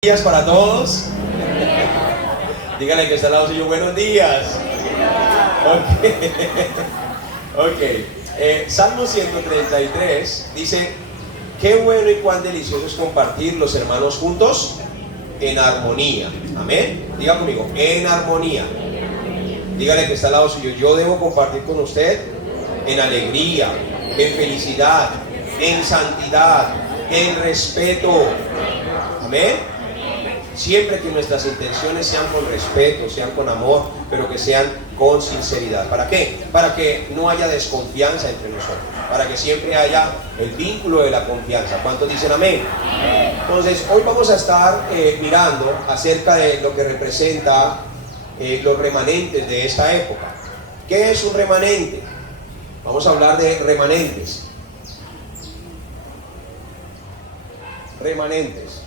Días para todos. Díganle que está al lado suyo, buenos días. Ok. Salmo 133 dice: qué bueno y cuán delicioso es compartir los hermanos juntos en armonía. Amén. Diga conmigo, en armonía. Díganle que está al lado suyo, yo debo compartir con usted en alegría, en felicidad, en santidad, en respeto. Amén. Siempre que nuestras intenciones sean con respeto, sean con amor, pero que sean con sinceridad. ¿Para qué? Para que no haya desconfianza entre nosotros, para que siempre haya el vínculo de la confianza. ¿Cuántos dicen amén? Entonces, hoy vamos a estar mirando acerca de lo que representa los remanentes de esta época. ¿Qué es un remanente? Vamos a hablar de remanentes. Remanentes.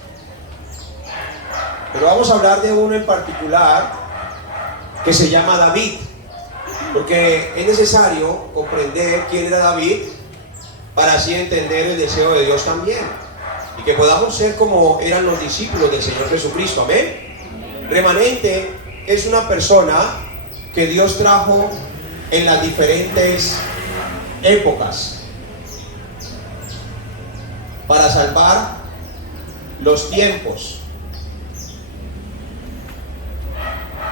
Pero vamos a hablar de uno en particular que se llama David, porque es necesario comprender quién era David para así entender el deseo de Dios también, y que podamos ser como eran los discípulos del Señor Jesucristo. Amén. Remanente es una persona que Dios trajo en las diferentes épocas para salvar los tiempos.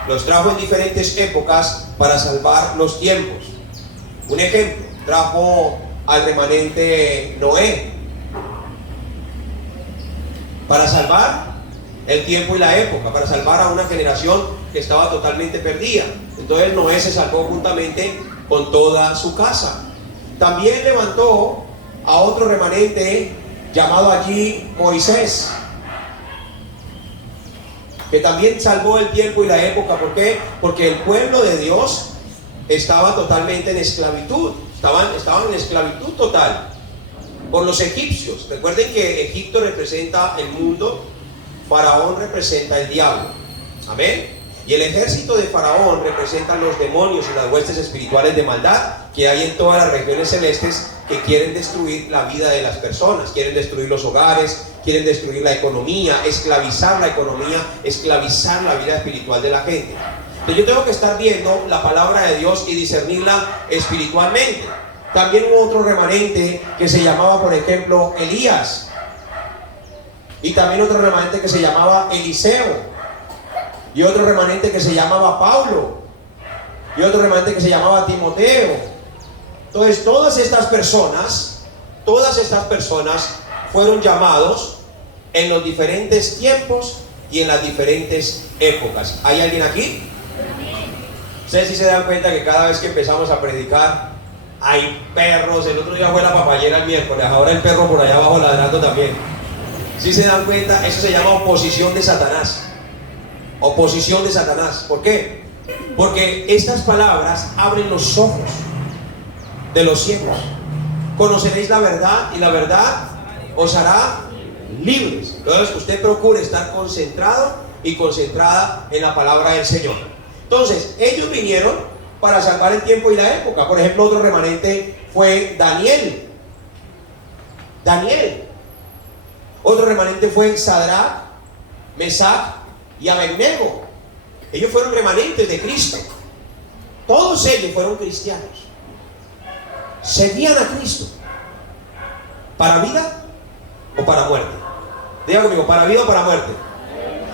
Los trajo en diferentes épocas para salvar los tiempos. Un ejemplo, trajo al remanente Noé para salvar el tiempo y la época, para salvar a una generación que estaba totalmente perdida. Entonces Noé se salvó juntamente con toda su casa. También levantó a otro remanente llamado allí Moisés, que también salvó el tiempo y la época. ¿Por qué? Porque el pueblo de Dios estaba totalmente en esclavitud. Estaban en esclavitud total por los egipcios. Recuerden que Egipto representa el mundo, Faraón representa el diablo. Amén. Y el ejército de Faraón representa los demonios y las huestes espirituales de maldad que hay en todas las regiones celestes, que quieren destruir la vida de las personas, quieren destruir los hogares, quieren destruir la economía, esclavizar la economía, esclavizar la vida espiritual de la gente. Entonces yo tengo que estar viendo la palabra de Dios y discernirla espiritualmente. También hubo otro remanente que se llamaba, por ejemplo, Elías, y también otro remanente que se llamaba Eliseo, y otro remanente que se llamaba Pablo, y otro remanente que se llamaba Timoteo. Entonces todas estas personas fueron llamados en los diferentes tiempos y en las diferentes épocas. ¿Hay alguien aquí? Ustedes sí se dan cuenta que cada vez que empezamos a predicar hay perros. El otro día fue la papayera el miércoles, ahora el perro por allá abajo ladrando también. ¿Sí se dan cuenta? Eso se llama oposición de Satanás. Oposición de Satanás. ¿Por qué? Porque estas palabras abren los ojos de los ciegos. Conoceréis la verdad y la verdad os hará libres. Entonces usted procure estar concentrado y concentrada en la palabra del Señor. Entonces ellos vinieron para salvar el tiempo y la época. Por ejemplo, otro remanente fue Daniel. Otro remanente fue Sadrach, Mesach y Abednego. Ellos fueron remanentes de Cristo. Todos ellos fueron cristianos. Seguían a Cristo. ¿Para vida o para muerte? Diga conmigo, ¿para vida o para muerte?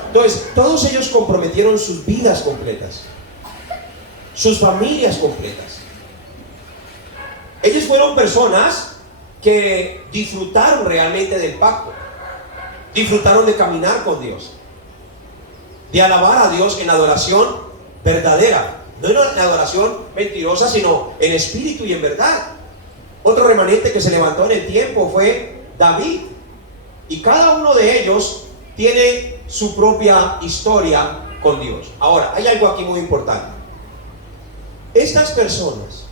Entonces, todos ellos comprometieron sus vidas completas, sus familias completas. Ellos fueron personas que disfrutaron realmente del pacto, disfrutaron de caminar con Dios, de alabar a Dios en adoración verdadera, no en adoración mentirosa, sino en espíritu y en verdad. Otro remanente que se levantó en el tiempo fue David, y cada uno de ellos tiene su propia historia con Dios. Ahora, hay algo aquí muy importante. Estas personas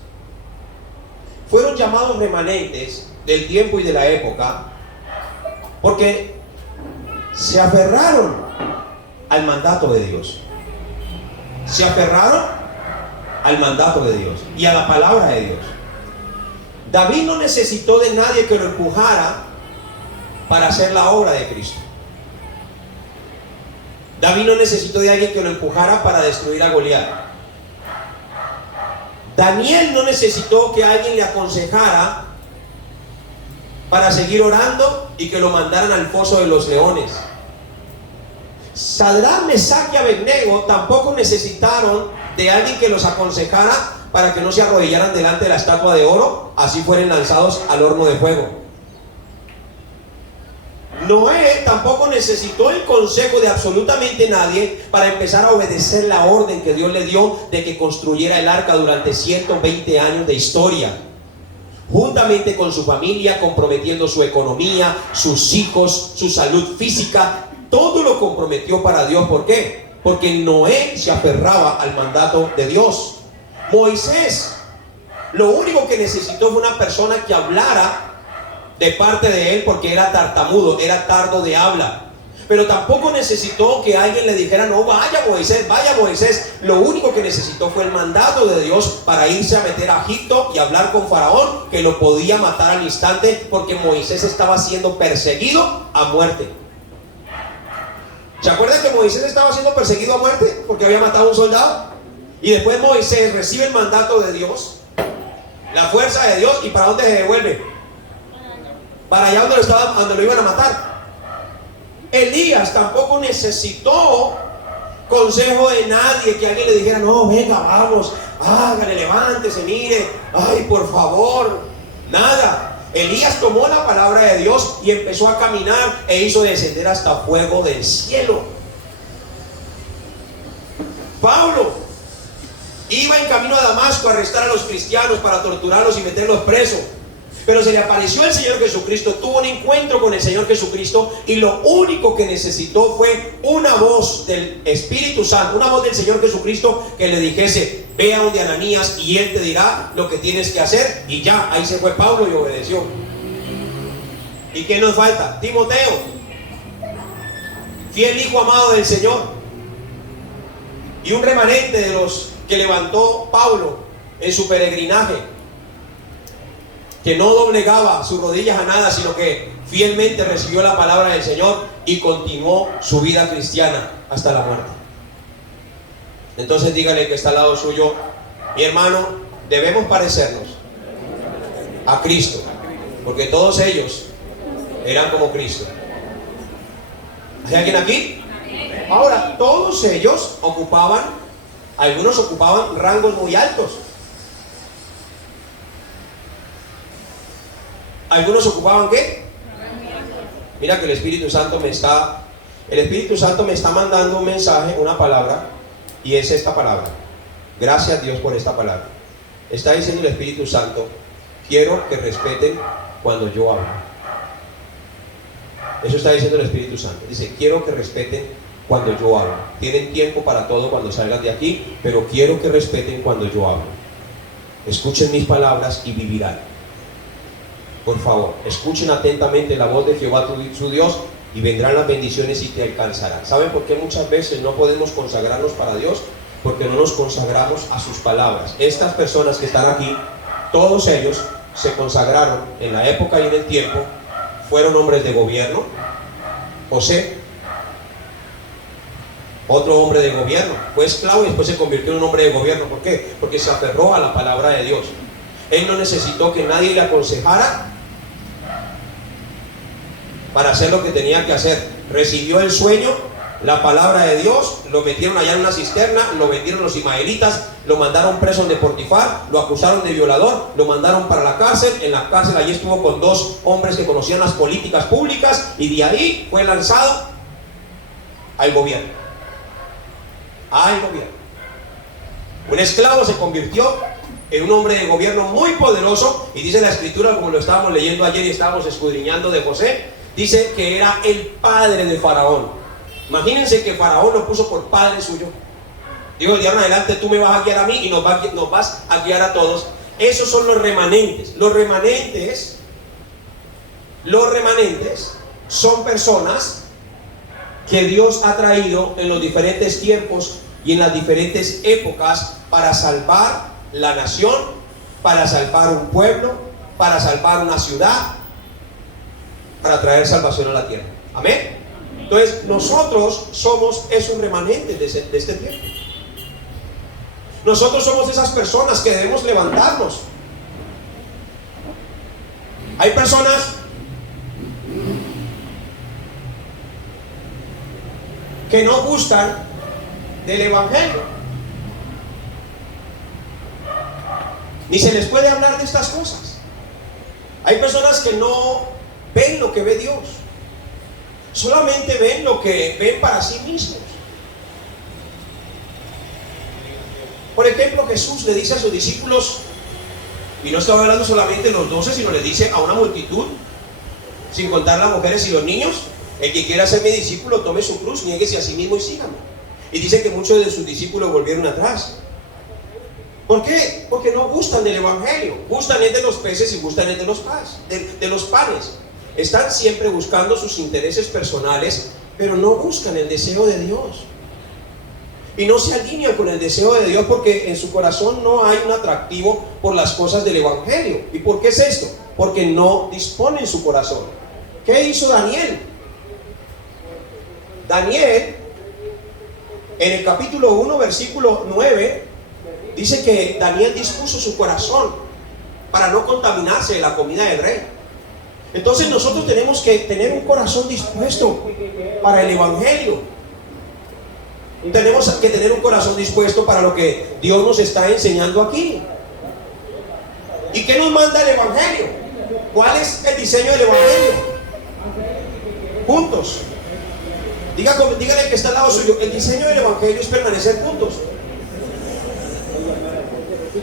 fueron llamados remanentes del tiempo y de la época porque se aferraron al mandato de Dios. Se aferraron al mandato de Dios y a la palabra de Dios. David no necesitó de nadie que lo empujara para hacer la obra de Cristo. David no necesitó de alguien que lo empujara para destruir a Goliat. Daniel no necesitó que alguien le aconsejara para seguir orando y que lo mandaran al foso de los leones. Sadrach, Mesach y Abednego tampoco necesitaron de alguien que los aconsejara para que no se arrodillaran delante de la estatua de oro, así fueran lanzados al horno de fuego. Noé tampoco necesitó el consejo de absolutamente nadie para empezar a obedecer la orden que Dios le dio de que construyera el arca durante 120 años de historia, juntamente con su familia, comprometiendo su economía, sus hijos, su salud física. Todo lo comprometió para Dios. ¿Por qué? Porque Noé se aferraba al mandato de Dios. Moisés, lo único que necesitó fue una persona que hablara de parte de él, porque era tartamudo, era tardo de habla. Pero tampoco necesitó que alguien le dijera: no, vaya Moisés, vaya Moisés. Lo único que necesitó fue el mandato de Dios para irse a meter a Egipto y hablar con Faraón, que lo podía matar al instante, porque Moisés estaba siendo perseguido a muerte. ¿Se acuerdan que Moisés estaba siendo perseguido a muerte porque había matado a un soldado? Y después Moisés recibe el mandato de Dios, la fuerza de Dios, ¿y para dónde se devuelve? Para allá donde lo iban a matar. Elías tampoco necesitó consejo de nadie, que alguien le dijera: no, venga, vamos, hágale, levántese, mire, ay, por favor. Nada. Elías tomó la palabra de Dios y empezó a caminar e hizo descender hasta fuego del cielo. Pablo iba en camino a Damasco a arrestar a los cristianos para torturarlos y meterlos presos. Pero se le apareció el Señor Jesucristo, tuvo un encuentro con el Señor Jesucristo, y lo único que necesitó fue una voz del Espíritu Santo, una voz del Señor Jesucristo que le dijese: ve a donde Ananías y él te dirá lo que tienes que hacer. Y ya, ahí se fue Pablo y obedeció. ¿Y qué nos falta? Timoteo, fiel hijo amado del Señor, y un remanente de los que levantó Pablo en su peregrinaje, que no doblegaba sus rodillas a nada, sino que fielmente recibió la palabra del Señor y continuó su vida cristiana hasta la muerte. Entonces dígale que está al lado suyo: mi hermano, debemos parecernos a Cristo, porque todos ellos eran como Cristo. ¿Hay alguien aquí? Ahora, todos ellos algunos ocupaban rangos muy altos. ¿Algunos ocupaban qué? Mira que el Espíritu Santo me está mandando un mensaje, una palabra, y es esta palabra. Gracias a Dios por esta palabra. Está diciendo el Espíritu Santo: quiero que respeten cuando yo hablo. Eso está diciendo el Espíritu Santo. Dice: quiero que respeten cuando yo hablo. Tienen tiempo para todo cuando salgan de aquí, pero quiero que respeten cuando yo hablo. Escuchen mis palabras y vivirán. Por favor, escuchen atentamente la voz de Jehová su Dios, y vendrán las bendiciones y te alcanzarán. ¿Saben por qué muchas veces no podemos consagrarnos para Dios? Porque no nos consagramos a sus palabras. Estas personas que están aquí, todos ellos se consagraron en la época y en el tiempo. Fueron hombres de gobierno. José, otro hombre de gobierno, fue esclavo y después se convirtió en un hombre de gobierno. ¿Por qué? Porque se aferró a la palabra de Dios. Él no necesitó que nadie le aconsejara para hacer lo que tenía que hacer. Recibió el sueño, la palabra de Dios, lo metieron allá en una cisterna, lo vendieron los ismaelitas, lo mandaron preso de Potifar, lo acusaron de violador, lo mandaron para la cárcel. En la cárcel allí estuvo con dos hombres que conocían las políticas públicas, y de ahí fue lanzado al gobierno. Un esclavo se convirtió en un hombre de gobierno muy poderoso, y dice la Escritura, como lo estábamos leyendo ayer y estábamos escudriñando de José, dice que era el padre de Faraón. Imagínense que Faraón lo puso por padre suyo. Digo, de ahora en adelante tú me vas a guiar a mí y nos vas a guiar a todos. Esos son los remanentes. Los remanentes son personas que Dios ha traído en los diferentes tiempos y en las diferentes épocas para salvar la nación, para salvar un pueblo, para salvar una ciudad, para traer salvación a la tierra. Amén. Entonces, nosotros somos esos remanentes de este tiempo. Nosotros somos esas personas que debemos levantarnos. Hay personas que no gustan del evangelio, ni se les puede hablar de estas cosas. Hay personas que no ven lo que ve Dios, solamente ven lo que ven para sí mismos. Por ejemplo, Jesús le dice a sus discípulos, y no estaba hablando solamente de los 12, sino le dice a una multitud, sin contar las mujeres y los niños: el que quiera ser mi discípulo, tome su cruz, niéguese a sí mismo y sígame. Y dice que muchos de sus discípulos volvieron atrás. ¿Por qué? Porque no gustan del evangelio. Gustan de los peces y gustan de los panes. Están siempre buscando sus intereses personales, pero no buscan el deseo de Dios. Y no se alinean con el deseo de Dios porque en su corazón no hay un atractivo por las cosas del evangelio. ¿Y por qué es esto? Porque no disponen su corazón. ¿Qué hizo Daniel? Daniel, en el capítulo 1, versículo 9, dice que Daniel dispuso su corazón para no contaminarse de la comida del rey. Entonces nosotros tenemos que tener un corazón dispuesto para el evangelio. Tenemos que tener un corazón dispuesto para lo que Dios nos está enseñando aquí. ¿Y qué nos manda el evangelio? ¿Cuál es el diseño del evangelio? Juntos. Dígale que está al lado suyo: el diseño del evangelio es permanecer juntos.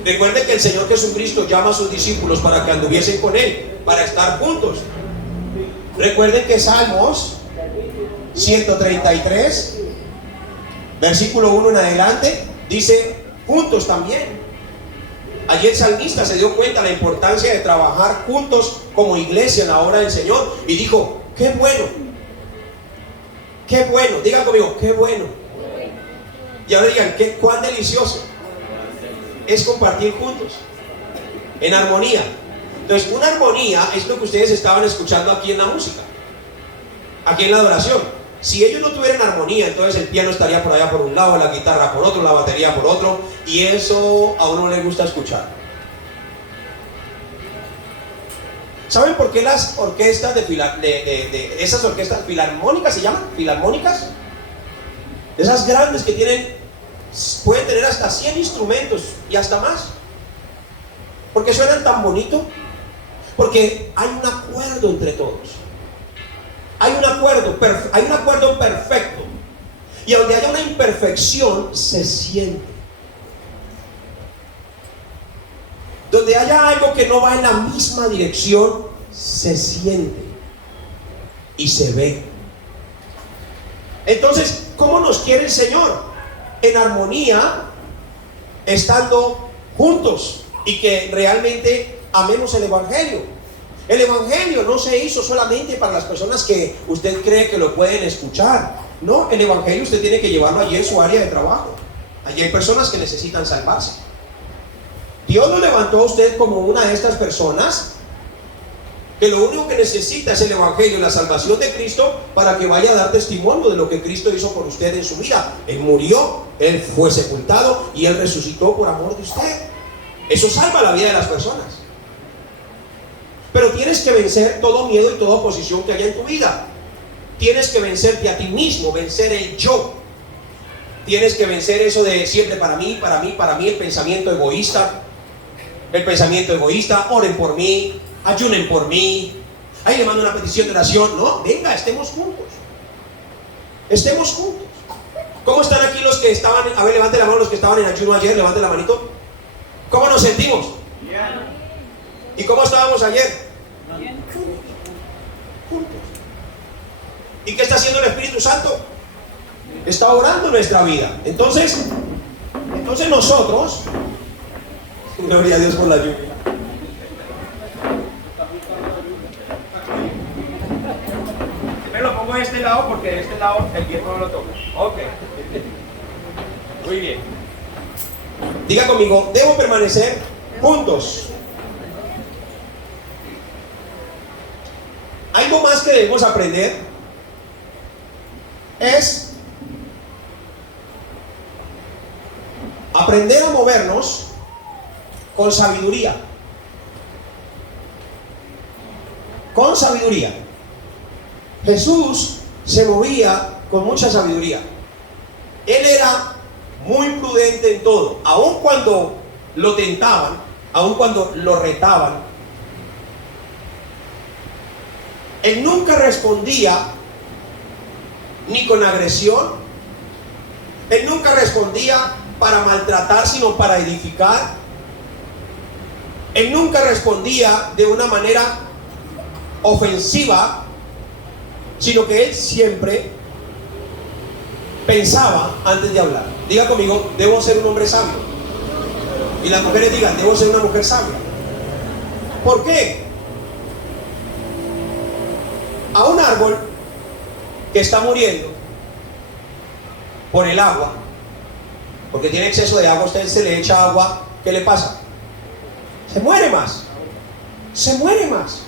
Recuerden que el Señor Jesucristo llama a sus discípulos para que anduviesen con Él, para estar juntos. Recuerden que Salmos 133, versículo 1 en adelante, dice juntos también. Allí el salmista se dio cuenta de la importancia de trabajar juntos como iglesia en la obra del Señor y dijo: qué bueno, qué bueno. Digan conmigo: qué bueno. Y ahora digan: cuán delicioso es compartir juntos, en armonía. Entonces, una armonía es lo que ustedes estaban escuchando aquí en la música, aquí en la adoración. Si ellos no tuvieran armonía, entonces el piano estaría por allá por un lado, la guitarra por otro, la batería por otro, y eso a uno no le gusta escuchar. ¿Saben por qué las orquestas esas orquestas filarmónicas se llaman? ¿Filarmónicas? Esas grandes que pueden tener hasta 100 instrumentos y hasta más. ¿Por qué suenan tan bonito? Porque hay un acuerdo entre todos. Hay un acuerdo perfecto. Y donde haya una imperfección, se siente. Donde haya algo que no va en la misma dirección, se siente y se ve. Entonces, ¿cómo nos quiere el Señor? En armonía, estando juntos y que realmente amemos el evangelio. El evangelio no se hizo solamente para las personas que usted cree que lo pueden escuchar. No, el evangelio usted tiene que llevarlo allí en su área de trabajo. Allí hay personas que necesitan salvarse. Dios lo levantó a usted como una de estas personas que lo único que necesita es el evangelio y la salvación de Cristo para que vaya a dar testimonio de lo que Cristo hizo por usted en su vida. Él murió, Él fue sepultado y Él resucitó por amor de usted. Eso salva la vida de las personas. Pero tienes que vencer todo miedo y toda oposición que haya en tu vida. Tienes que vencerte a ti mismo, vencer el yo. Tienes que vencer eso de siempre para mí, el pensamiento egoísta. El pensamiento egoísta: oren por mí, ayunen por mí, ahí le mando una petición de oración. No, venga, estemos juntos. Estemos juntos. ¿Cómo están aquí los que estaban? A ver, levante la mano los que estaban en ayuno ayer, levante la manito. ¿Cómo nos sentimos? Bien. ¿Y cómo estábamos ayer? Bien. Juntos. ¿Y qué está haciendo el Espíritu Santo? Está orando en nuestra vida. Entonces nosotros, gloria a Dios por la lluvia. Me lo pongo de este lado porque de este lado el viento no lo toca. Ok. Muy bien. Diga conmigo: debo permanecer juntos. Algo más que debemos aprender es aprender a movernos con sabiduría. Con sabiduría. Jesús se movía con mucha sabiduría. Él era muy prudente en todo. Aun cuando lo tentaban, aun cuando lo retaban, él nunca respondía ni con agresión. Él nunca respondía para maltratar, sino para edificar. Él nunca respondía de una manera ofensiva, sino que él siempre pensaba antes de hablar. Diga conmigo, debo ser un hombre sabio. Y las mujeres digan, debo ser una mujer sabia. ¿Por qué? A un árbol que está muriendo por el agua, porque tiene exceso de agua, usted se le echa agua, ¿qué le pasa? Se muere más. Se muere más.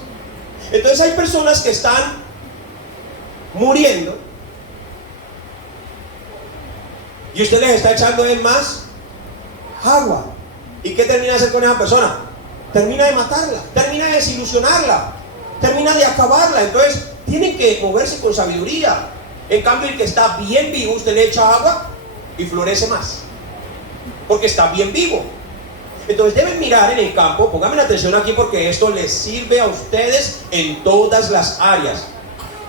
Entonces hay personas que están muriendo y usted les está echando en más agua. ¿Y qué termina de hacer con esa persona? Termina de matarla, termina de desilusionarla, termina de acabarla. Entonces tienen que moverse con sabiduría. En cambio, el que está bien vivo, usted le echa agua y florece más, porque está bien vivo. Entonces deben mirar en el campo. Pónganme la atención aquí, porque esto les sirve a ustedes en todas las áreas.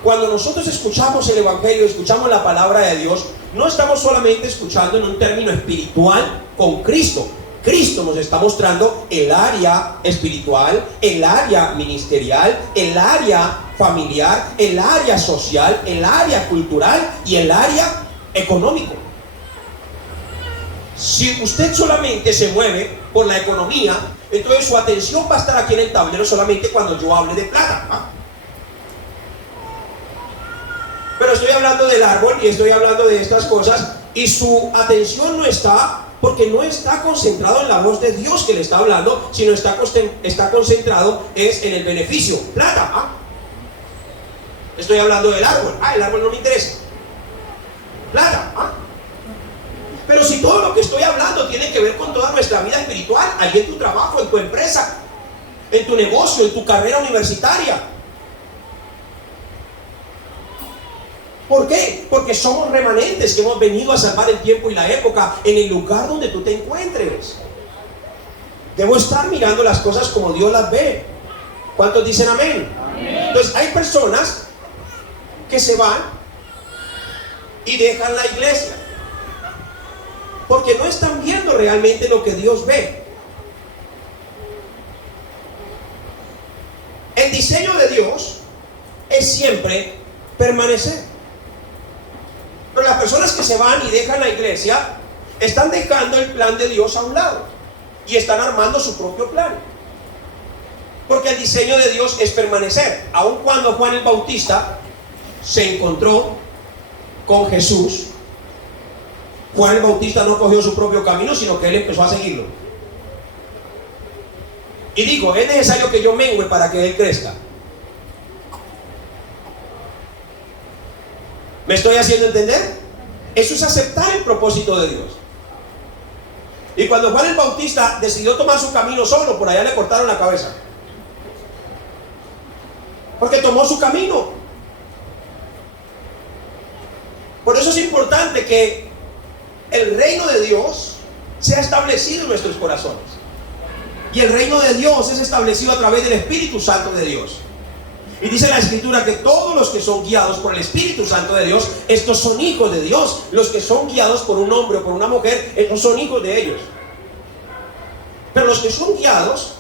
Cuando nosotros escuchamos el Evangelio, escuchamos la palabra de Dios, no estamos solamente escuchando en un término espiritual con Cristo. Cristo nos está mostrando el área espiritual, el área ministerial, el área familiar, el área social, el área cultural y el área económico. Si usted solamente se mueve por la economía, entonces su atención va a estar aquí en el tablero solamente cuando yo hable de plata. Pero estoy hablando del árbol y estoy hablando de estas cosas, y su atención no está, porque no está concentrado en la voz de Dios que le está hablando, sino está concentrado es en el beneficio, plata. Estoy hablando del árbol. El árbol no me interesa. Plata. Pero si todo lo que estoy hablando tiene que ver con toda nuestra vida espiritual, ahí en tu trabajo, en tu empresa, en tu negocio, en tu carrera universitaria. ¿Por qué? Porque somos remanentes que hemos venido a salvar el tiempo y la época en el lugar donde tú te encuentres. Debo estar mirando las cosas como Dios las ve. ¿Cuántos dicen amén? Amén. Entonces hay personas que se van y dejan la iglesia porque no están viendo realmente lo que Dios ve. El diseño de Dios es siempre permanecer. Pero las personas que se van y dejan la iglesia están dejando el plan de Dios a un lado y están armando su propio plan. Porque el diseño de Dios es permanecer. Aun cuando Juan el Bautista se encontró con Jesús, Juan el Bautista no cogió su propio camino, sino que él empezó a seguirlo. Y dijo, es necesario que yo mengüe para que él crezca. ¿Me estoy haciendo entender? Eso es aceptar el propósito de Dios. Y cuando Juan el Bautista decidió tomar su camino solo, por allá le cortaron la cabeza. Porque tomó su camino. Por eso es importante que el reino de Dios sea establecido en nuestros corazones. Y el reino de Dios es establecido a través del Espíritu Santo de Dios. Y dice la Escritura que todos los que son guiados por el Espíritu Santo de Dios, estos son hijos de Dios. Los que son guiados por un hombre o por una mujer, estos son hijos de ellos. Pero los que son guiados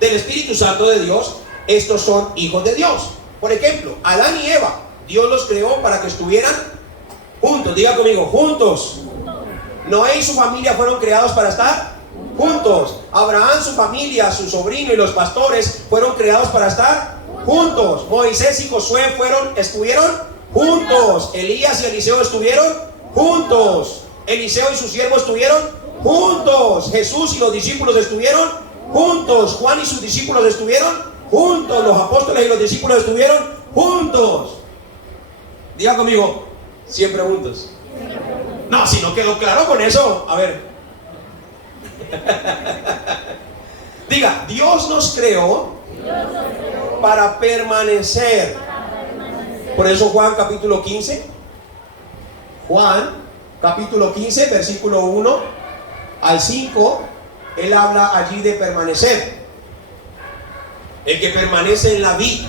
del Espíritu Santo de Dios, estos son hijos de Dios. Por ejemplo, Adán y Eva, Dios los creó para que estuvieran juntos. Diga conmigo, juntos. Noé y su familia fueron creados para estar juntos. Abraham, su familia, su sobrino y los pastores fueron creados para estar juntos. Moisés y Josué estuvieron juntos. Elías y Eliseo estuvieron juntos. Eliseo y sus siervos estuvieron juntos. Jesús y los discípulos estuvieron juntos. Juan y sus discípulos estuvieron juntos. Los apóstoles y los discípulos estuvieron juntos. Diga conmigo, Siempre juntos. No, si no quedó claro con eso, a ver. Diga, Dios nos creó para permanecer. Por eso Juan capítulo 15. Juan capítulo 15, versículo 1 al 5. Él habla allí de permanecer. El que permanece en la vid,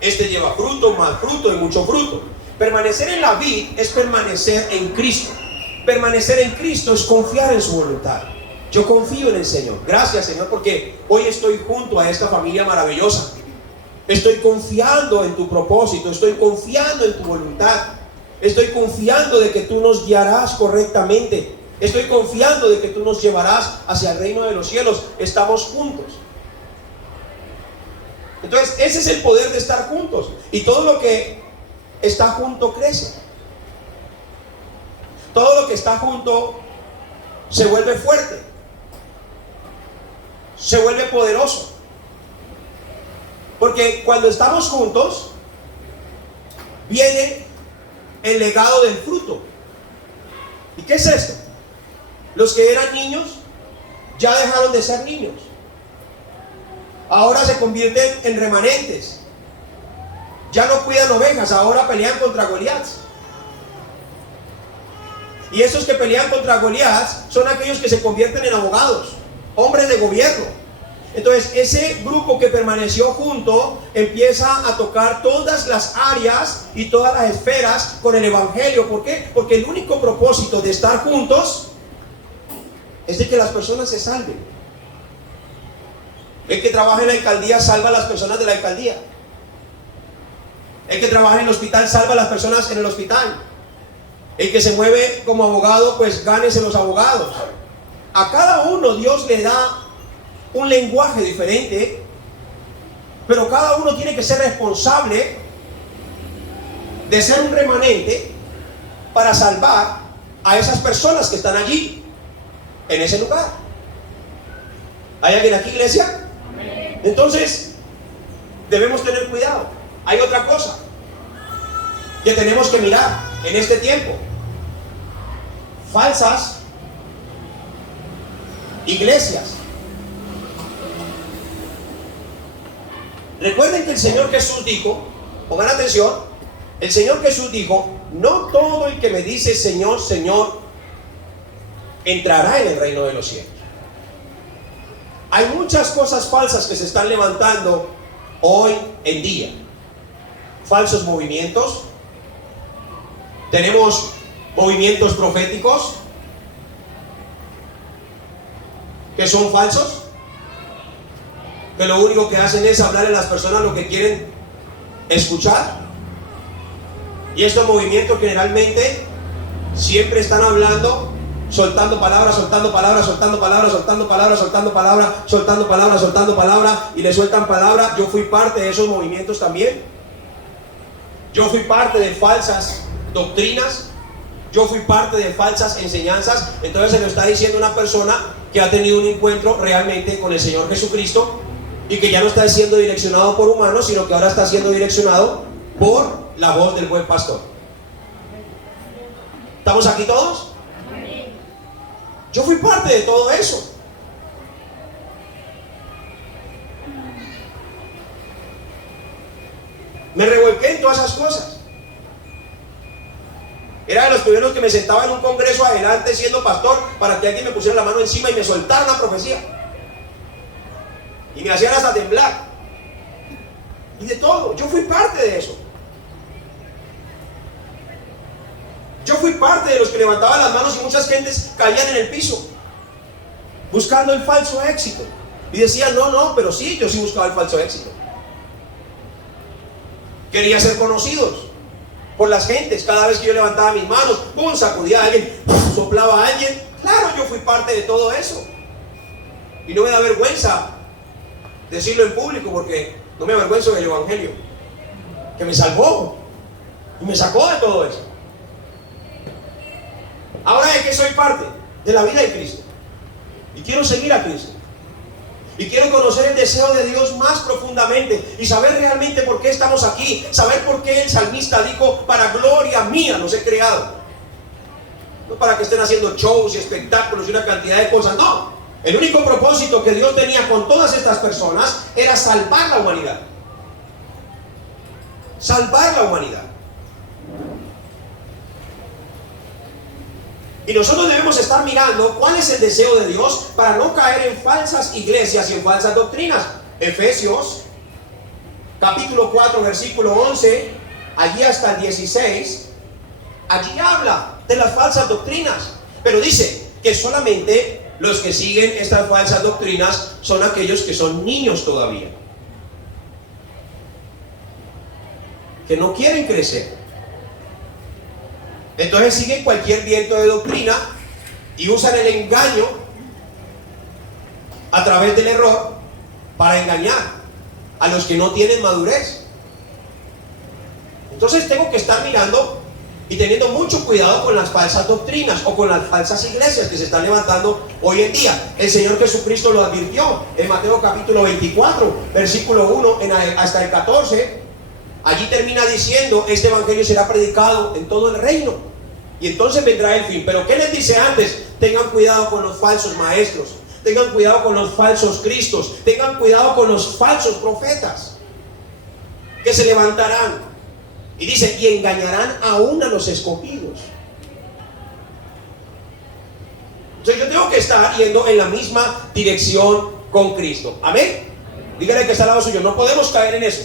este lleva fruto, más fruto y mucho fruto. Permanecer en la vid es permanecer en Cristo. Permanecer en Cristo es confiar en su voluntad. Yo confío en el Señor. Gracias, Señor, porque hoy estoy junto a esta familia maravillosa. Estoy confiando en tu propósito. Estoy confiando en tu voluntad. Estoy confiando de que tú nos guiarás correctamente. Estoy confiando de que tú nos llevarás hacia el reino de los cielos. Estamos juntos. Entonces, ese es el poder de estar juntos. Y todo lo que está junto crece. Todo lo que está junto se vuelve fuerte. Se vuelve poderoso. Porque cuando estamos juntos, viene el legado del fruto. ¿Y qué es esto? Los que eran niños ya dejaron de ser niños. Ahora se convierten en remanentes. Ya no cuidan ovejas, ahora pelean contra Goliat. Y esos que pelean contra Goliat son aquellos que se convierten en abogados, hombres de gobierno. Entonces ese grupo que permaneció junto empieza a tocar todas las áreas y todas las esferas con el evangelio. ¿Por qué? Porque el único propósito de estar juntos es de que las personas se salven. El que trabaja en la alcaldía salva a las personas de la alcaldía. El que trabaja en el hospital salva a las personas en el hospital. El que se mueve como abogado, pues gánese los abogados. A cada uno Dios le da un lenguaje diferente, pero cada uno tiene que ser responsable de ser un remanente para salvar a esas personas que están allí, en ese lugar. ¿Hay alguien aquí, iglesia? Entonces, debemos tener cuidado. Hay otra cosa que tenemos que mirar en este tiempo. Falsas iglesias. Recuerden que el Señor Jesús dijo, pongan atención, el Señor Jesús dijo, no todo el que me dice Señor, Señor, entrará en el reino de los cielos. Hay muchas cosas falsas que se están levantando hoy en día. Falsos movimientos. Tenemos movimientos proféticos que son falsos, que lo único que hacen es hablar a las personas lo que quieren escuchar. Y estos movimientos generalmente siempre están hablando, soltando palabras, soltando palabras, soltando palabras, soltando palabras, soltando palabras, soltando palabras, soltando palabras, y le sueltan palabras. Yo fui parte de esos movimientos también. Yo fui parte de falsas doctrinas. Yo fui parte de falsas enseñanzas. Entonces se lo está diciendo una persona que ha tenido un encuentro realmente con el Señor Jesucristo y que ya no está siendo direccionado por humanos, sino que ahora está siendo direccionado por la voz del buen pastor. ¿Estamos aquí todos? Yo fui parte de todo eso. Me revolqué en todas esas cosas. Era de los primeros que me sentaba en un congreso adelante siendo pastor para que alguien me pusiera la mano encima y me soltara una profecía. Y me hacían hasta temblar. Y de todo. Yo fui parte de eso. Yo fui parte de los que levantaban las manos y muchas gentes caían en el piso buscando el falso éxito. Y decían, no, pero sí, yo sí buscaba el falso éxito. Quería ser conocidos por las gentes. Cada vez que yo levantaba mis manos, ¡pum!, sacudía a alguien, ¡pum!, soplaba a alguien. Claro, yo fui parte de todo eso. Y no me da vergüenza decirlo en público, porque no me avergüenzo del evangelio que me salvó y me sacó de todo eso. Ahora es que soy parte de la vida de Cristo y quiero seguir a Cristo. Y quiero conocer el deseo de Dios más profundamente y saber realmente por qué estamos aquí. Saber por qué el salmista dijo: para gloria mía los he creado. No para que estén haciendo shows y espectáculos y una cantidad de cosas. No. El único propósito que Dios tenía con todas estas personas era salvar la humanidad. Salvar la humanidad. Y nosotros debemos estar mirando cuál es el deseo de Dios para no caer en falsas iglesias y en falsas doctrinas. Efesios capítulo 4 versículo 11, allí hasta el 16, allí habla de las falsas doctrinas, pero dice que solamente los que siguen estas falsas doctrinas son aquellos que son niños todavía, que no quieren crecer. Entonces siguen cualquier viento de doctrina y usan el engaño a través del error para engañar a los que no tienen madurez. Entonces tengo que estar mirando y teniendo mucho cuidado con las falsas doctrinas o con las falsas iglesias que se están levantando hoy en día. El Señor Jesucristo lo advirtió en Mateo capítulo 24 versículo 1 hasta el 14. Allí termina diciendo: este evangelio será predicado en todo el reino y entonces vendrá el fin. Pero ¿qué les dice antes? Tengan cuidado con los falsos maestros, tengan cuidado con los falsos cristos, tengan cuidado con los falsos profetas que se levantarán. Y dice: y engañarán aún a los escogidos. Entonces yo tengo que estar yendo en la misma dirección con Cristo. Amén. Dígale que está al lado suyo: no podemos caer en eso.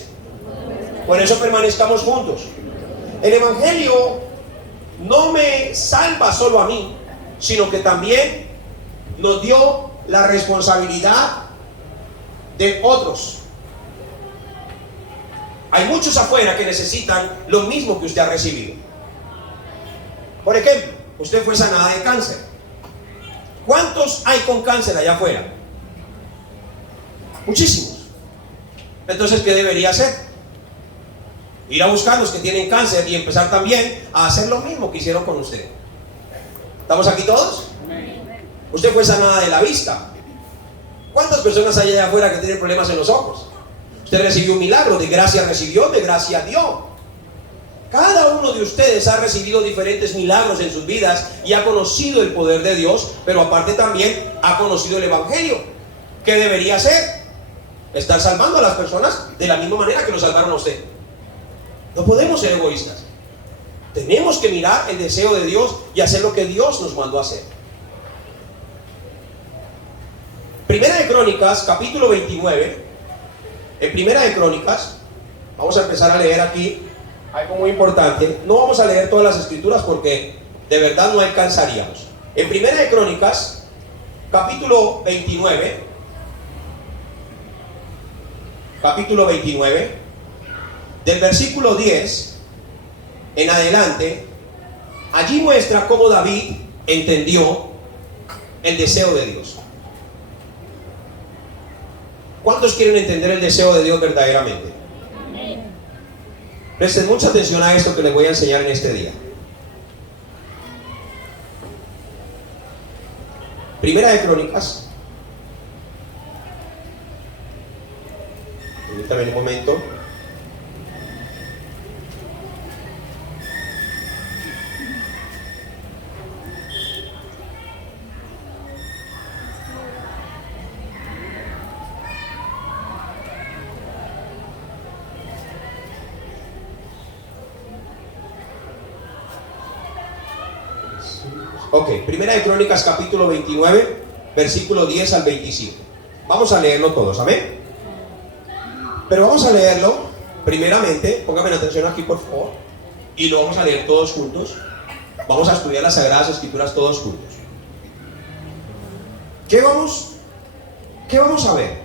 Por eso permanezcamos juntos. El evangelio no me salva solo a mí, sino que también nos dio la responsabilidad de otros. Hay muchos afuera que necesitan lo mismo que usted ha recibido. Por ejemplo, usted fue sanada de cáncer. ¿Cuántos hay con cáncer allá afuera? Muchísimos. Entonces, ¿qué debería hacer? Ir a buscar los que tienen cáncer y empezar también a hacer lo mismo que hicieron con usted. ¿Estamos aquí todos? Usted fue sanada de la vista. ¿Cuántas personas hay allá afuera que tienen problemas en los ojos? Usted recibió un milagro, de gracia recibió, de gracia dio. Cada uno de ustedes ha recibido diferentes milagros en sus vidas y ha conocido el poder de Dios, pero aparte también ha conocido el evangelio. ¿Qué debería hacer? Estar salvando a las personas de la misma manera que lo salvaron a usted. No podemos ser egoístas. Tenemos que mirar el deseo de Dios y hacer lo que Dios nos mandó a hacer. Primera de Crónicas, capítulo 29. En Primera de Crónicas, vamos a empezar a leer aquí algo muy importante. No vamos a leer todas las escrituras porque de verdad no alcanzaríamos. En Primera de Crónicas, capítulo 29, del versículo 10 en adelante, allí muestra cómo David entendió el deseo de Dios. ¿Cuántos quieren entender el deseo de Dios verdaderamente? Presten mucha atención a esto que les voy a enseñar en este día. Primera de Crónicas. Permítame un momento. Ok, Primera de Crónicas capítulo 29, versículo 10 al 27. Vamos a leerlo todos, amén. Pero vamos a leerlo primeramente, pónganme atención aquí por favor, y lo vamos a leer todos juntos. Vamos a estudiar las Sagradas Escrituras todos juntos. ¿Qué vamos a ver?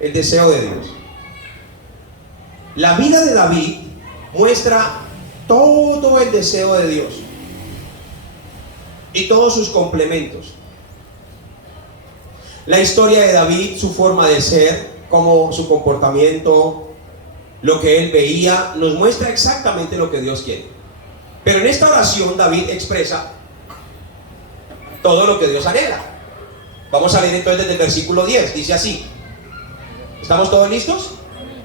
El deseo de Dios. La vida de David muestra todo el deseo de Dios y todos sus complementos. La historia de David, su forma de ser, como su comportamiento, lo que él veía, nos muestra exactamente lo que Dios quiere. Pero en esta oración David expresa todo lo que Dios anhela. Vamos a leer entonces desde el versículo 10, dice así: ¿Estamos todos listos?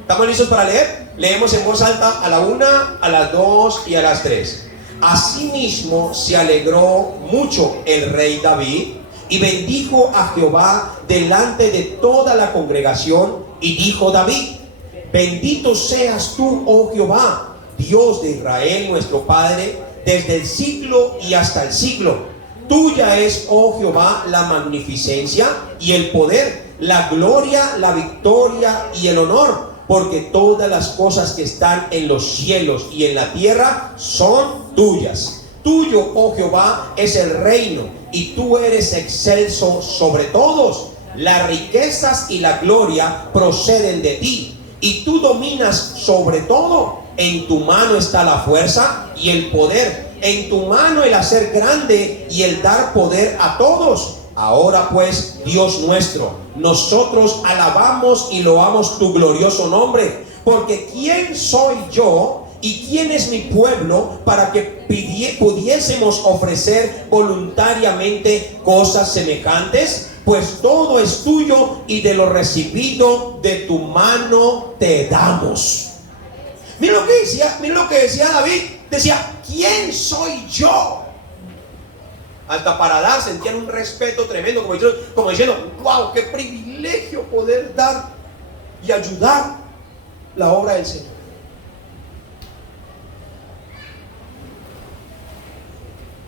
¿Estamos listos para leer? Leemos en voz alta a la 1, a las 2 y a las 3. Asimismo se alegró mucho el rey David y bendijo a Jehová delante de toda la congregación, y dijo David: bendito seas tú, oh Jehová, Dios de Israel nuestro Padre, desde el siglo y hasta el siglo. Tuya es, oh Jehová, la magnificencia y el poder, la gloria, la victoria y el honor, porque todas las cosas que están en los cielos y en la tierra son tuyas. Tuyo, oh Jehová, es el reino, y tú eres excelso sobre todos. Las riquezas y la gloria proceden de ti, y tú dominas sobre todo. En tu mano está la fuerza y el poder, en tu mano el hacer grande y el dar poder a todos. Ahora pues, Dios nuestro, nosotros alabamos y loamos tu glorioso nombre, porque ¿quién soy yo y quién es mi pueblo para que pudiésemos ofrecer voluntariamente cosas semejantes? Pues todo es tuyo, y de lo recibido de tu mano te damos. Mira lo que decía David. Decía: ¿quién soy yo? Hasta para dar sentían un respeto tremendo, como diciendo: wow, qué privilegio poder dar y ayudar la obra del Señor.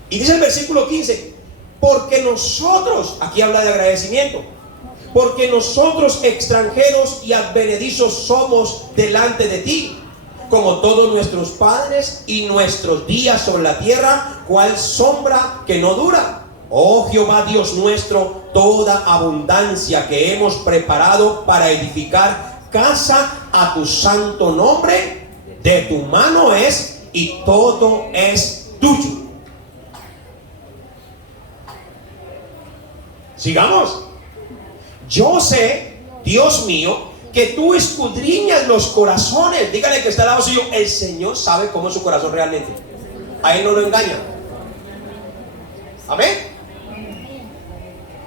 Y dice el versículo 15: porque nosotros, aquí habla de agradecimiento, porque nosotros extranjeros y advenedizos somos delante de ti, como todos nuestros padres, y nuestros días sobre la tierra, cual sombra que no dura. Oh Jehová Dios nuestro, toda abundancia que hemos preparado para edificar casa a tu santo nombre, de tu mano es, y todo es tuyo. Sigamos. Yo sé, Dios mío, que tú escudriñas los corazones. Dígale que está al lado suyo: el Señor sabe cómo es su corazón realmente. A Él no lo engaña. Amén.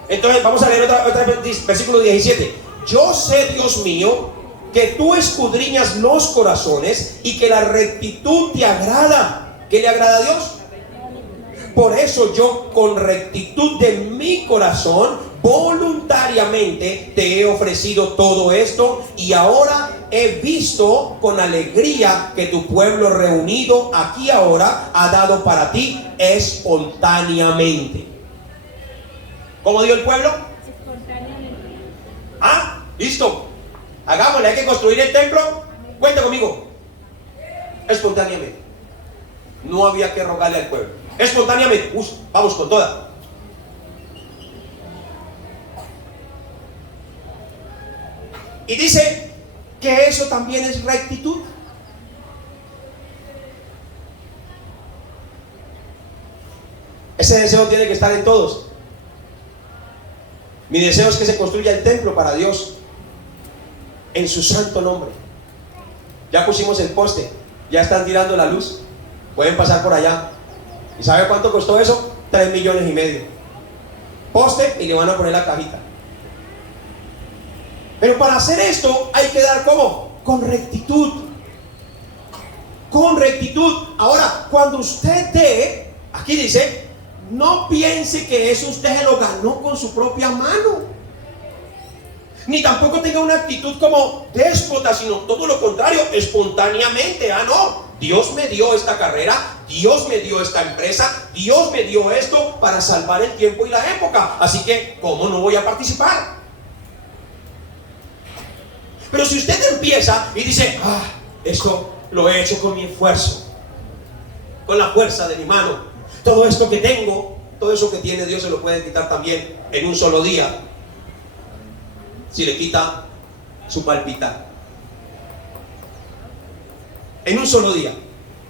Entonces vamos a leer otra vez, versículo 17. Yo sé, Dios mío, que tú escudriñas los corazones y que la rectitud te agrada. ¿Qué le agrada a Dios? Por eso yo, con rectitud de mi corazón, voluntariamente te he ofrecido todo esto, y ahora he visto con alegría que tu pueblo reunido aquí ahora ha dado para ti espontáneamente. ¿Cómo dio el pueblo? Espontáneamente. Ah, listo. Hagámosle, hay que construir el templo. Cuenta conmigo. Espontáneamente. No había que rogarle al pueblo. Espontáneamente. Vamos con toda. Y dice que eso también es rectitud. Ese deseo tiene que estar en todos. Mi deseo es que se construya el templo para Dios en su santo nombre. Ya pusimos el poste, ya están tirando la luz, pueden pasar por allá. ¿Y sabe cuánto costó eso? 3,5 millones. Poste, y le van a poner la cajita. Pero para hacer esto hay que dar ¿cómo? Con rectitud. Con rectitud. Ahora, cuando usted dé, aquí dice, no piense que eso usted se lo ganó con su propia mano. Ni tampoco tenga una actitud como déspota, sino todo lo contrario, espontáneamente. No, Dios me dio esta carrera, Dios me dio esta empresa, Dios me dio esto para salvar el tiempo y la época. Así que, ¿cómo no voy a participar? Pero si usted empieza y dice, esto lo he hecho con mi esfuerzo, con la fuerza de mi mano, todo esto que tengo, todo eso que tiene Dios se lo puede quitar también en un solo día, si le quita su palpitar. En un solo día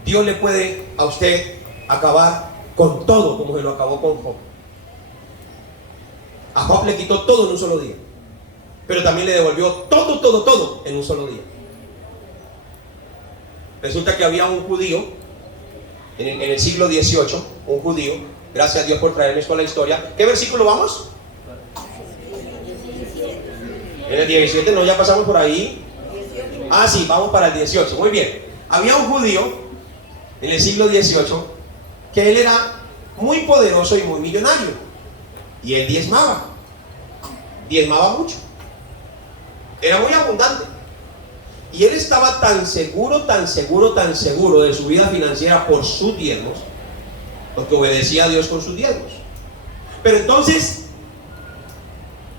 Dios le puede a usted acabar con todo, como se lo acabó con Job. A Job le quitó todo en un solo día, pero también le devolvió todo en un solo día. Resulta que había un judío en el siglo XVIII, un judío, gracias a Dios por traerme esto a la historia. ¿Qué versículo vamos? En el 17 no, ya pasamos por ahí. Ah, sí, vamos para el 18. Muy bien. Había un judío en el siglo XVIII que él era muy poderoso y muy millonario. Y él diezmaba mucho. Era muy abundante. Y él estaba tan seguro de su vida financiera por sus diezmos, porque obedecía a Dios con sus diezmos. Pero entonces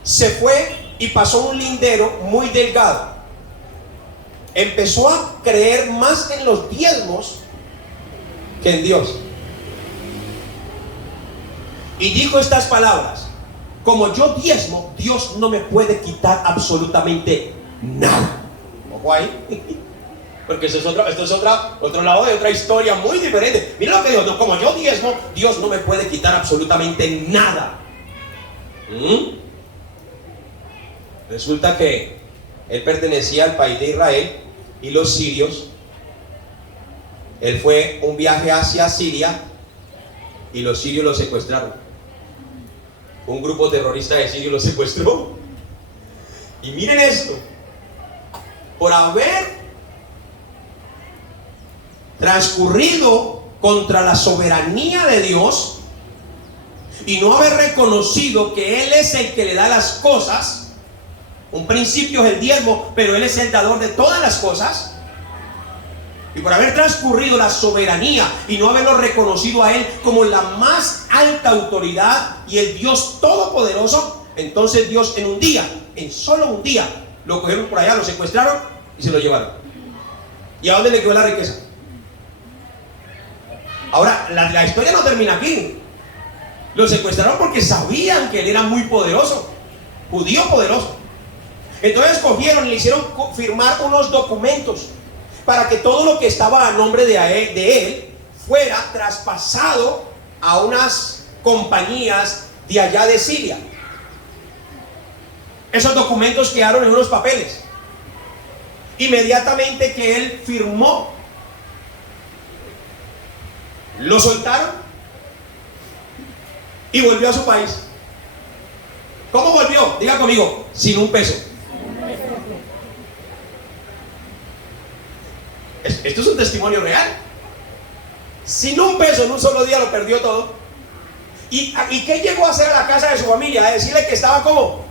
se fue y pasó un lindero muy delgado. Empezó a creer más en los diezmos que en Dios. Y dijo estas palabras: como yo diezmo, Dios no me puede quitar absolutamente nada. Ojo ahí. Porque esto es otro lado de otra historia muy diferente. Mira lo que dijo: no, como yo diezmo, Dios no me puede quitar absolutamente nada. Resulta que él pertenecía al país de Israel y los sirios. Él fue un viaje hacia Siria y los sirios lo secuestraron. Un grupo terrorista de sirios lo secuestró. Y miren esto: por haber transcurrido contra la soberanía de Dios y no haber reconocido que Él es el que le da las cosas. Un principio es el diezmo, pero Él es el dador de todas las cosas. Y por haber transcurrido la soberanía y no haberlo reconocido a Él como la más alta autoridad y el Dios todopoderoso, entonces Dios en solo un día, lo cogieron por allá, lo secuestraron y se lo llevaron. ¿Y a dónde le quedó la riqueza? Ahora, la historia no termina aquí. Lo secuestraron porque sabían que Él era muy poderoso, judío poderoso. Entonces cogieron y le hicieron firmar unos documentos para que todo lo que estaba a nombre de él fuera traspasado a unas compañías de allá de Siria. Esos documentos quedaron en unos papeles. Inmediatamente que él firmó, lo soltaron y volvió a su país. ¿Cómo volvió? Diga conmigo: sin un peso. Esto es un testimonio real. Sin un peso, en un solo día lo perdió todo. ¿Y qué llegó a hacer a la casa de su familia? A decirle que estaba como.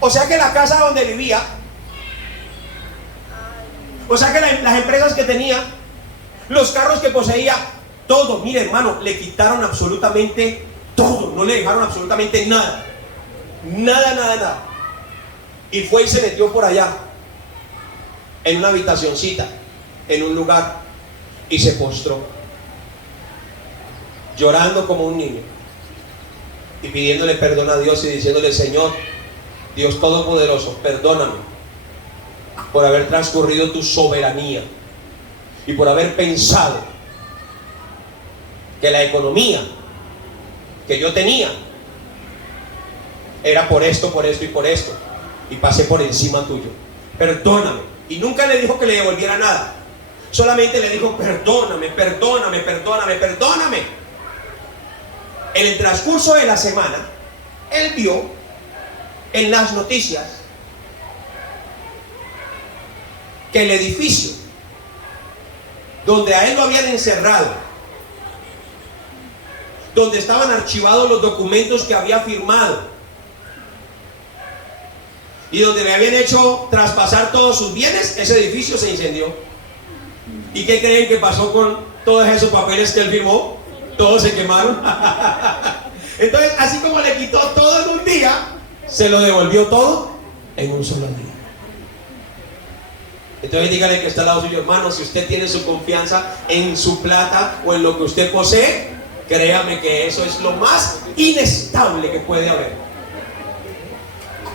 O sea que la casa donde vivía, o sea que las empresas que tenía, los carros que poseía, todo, mire hermano, le quitaron absolutamente todo. No le dejaron absolutamente nada. Nada. Y fue y se metió por allá, en una habitacioncita, en un lugar, y se postró, llorando como un niño, y pidiéndole perdón a Dios y diciéndole: Señor, Dios Todopoderoso, perdóname por haber transcurrido tu soberanía y por haber pensado que la economía que yo tenía era por esto y por esto, y pasé por encima tuyo. Perdóname. Y nunca le dijo que le devolviera nada, solamente le dijo: perdóname. En el transcurso de la semana, él vio en las noticias que el edificio donde a él lo habían encerrado, donde estaban archivados los documentos que había firmado y donde le habían hecho traspasar todos sus bienes, ese edificio se incendió. ¿Y qué creen que pasó con todos esos papeles que él firmó? Todos se quemaron. Entonces, así como le quitó todo en un día, se lo devolvió todo en un solo día. Entonces dígale que está al lado suyo: hermano, si usted tiene su confianza en su plata o en lo que usted posee, créame que eso es lo más inestable que puede haber.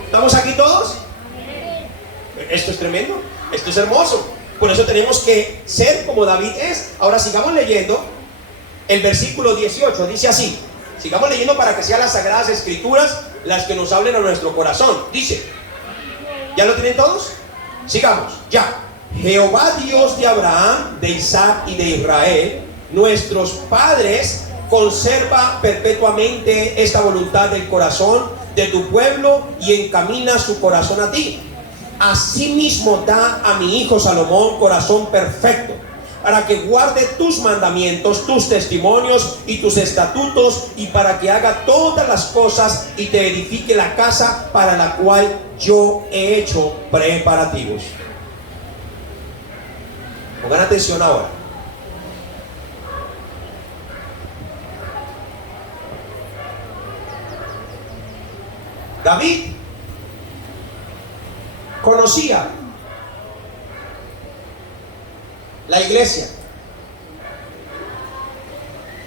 ¿Estamos aquí todos? Esto es tremendo, esto es hermoso. Por eso tenemos que ser como David es. Ahora sigamos leyendo el versículo 18. Dice así: sigamos leyendo para que sean las Sagradas Escrituras las que nos hablen a nuestro corazón. Dice, ¿ya lo tienen todos? Sigamos, ya. Jehová Dios de Abraham, de Isaac y de Israel, nuestros padres, conserva perpetuamente esta voluntad del corazón de tu pueblo y encamina su corazón a ti. Asimismo da a mi hijo Salomón corazón perfecto, para que guarde tus mandamientos, tus testimonios y tus estatutos, y para que haga todas las cosas y te edifique la casa para la cual yo he hecho preparativos. Pongan atención ahora. David conocía la iglesia.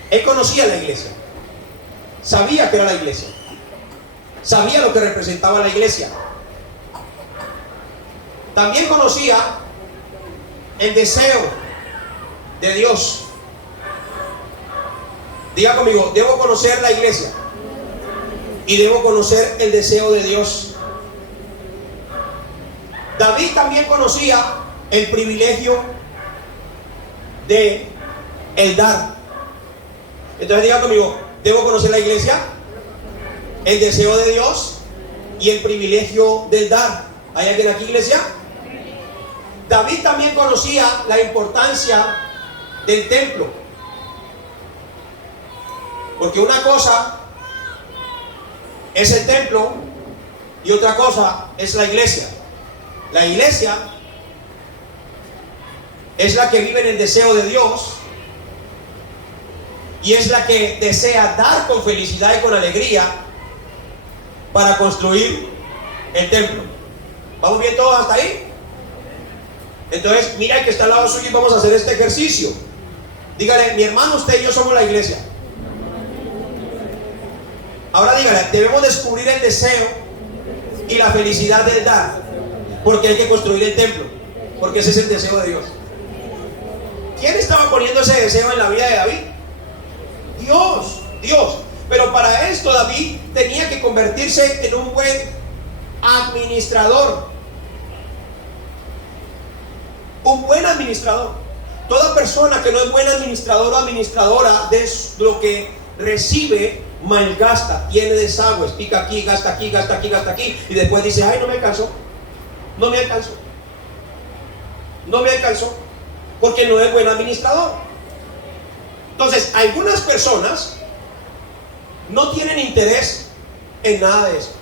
Él conocía la iglesia. Sabía que era la iglesia. Sabía lo que representaba la iglesia. También conocía el deseo de Dios. Diga conmigo, debo conocer la iglesia y debo conocer el deseo de Dios. David también conocía el privilegio de el dar. Entonces diga conmigo, debo conocer la iglesia, el deseo de Dios y el privilegio del dar. ¿Hay alguien aquí, iglesia? David también conocía la importancia del templo, porque una cosa es el templo y otra cosa es la iglesia. La iglesia es la que vive en el deseo de Dios y es la que desea dar con felicidad y con alegría para construir el templo. ¿Vamos bien todos hasta ahí? Entonces, mira el que está al lado suyo y vamos a hacer este ejercicio. Dígale, mi hermano, usted y yo somos la iglesia. Ahora dígale, debemos descubrir el deseo y la felicidad del dar, porque hay que construir el templo, porque ese es el deseo de Dios. ¿Quién estaba poniendo ese deseo en la vida de David? Dios. Pero para esto David tenía que convertirse en un buen administrador. Un buen administrador. Toda persona que no es buen administrador o administradora de lo que recibe, malgasta, tiene desagües, pica aquí, gasta aquí, gasta aquí, gasta aquí, y después dice, ay, no me alcanzó, porque no es buen administrador. Entonces, algunas personas no tienen interés en nada de esto.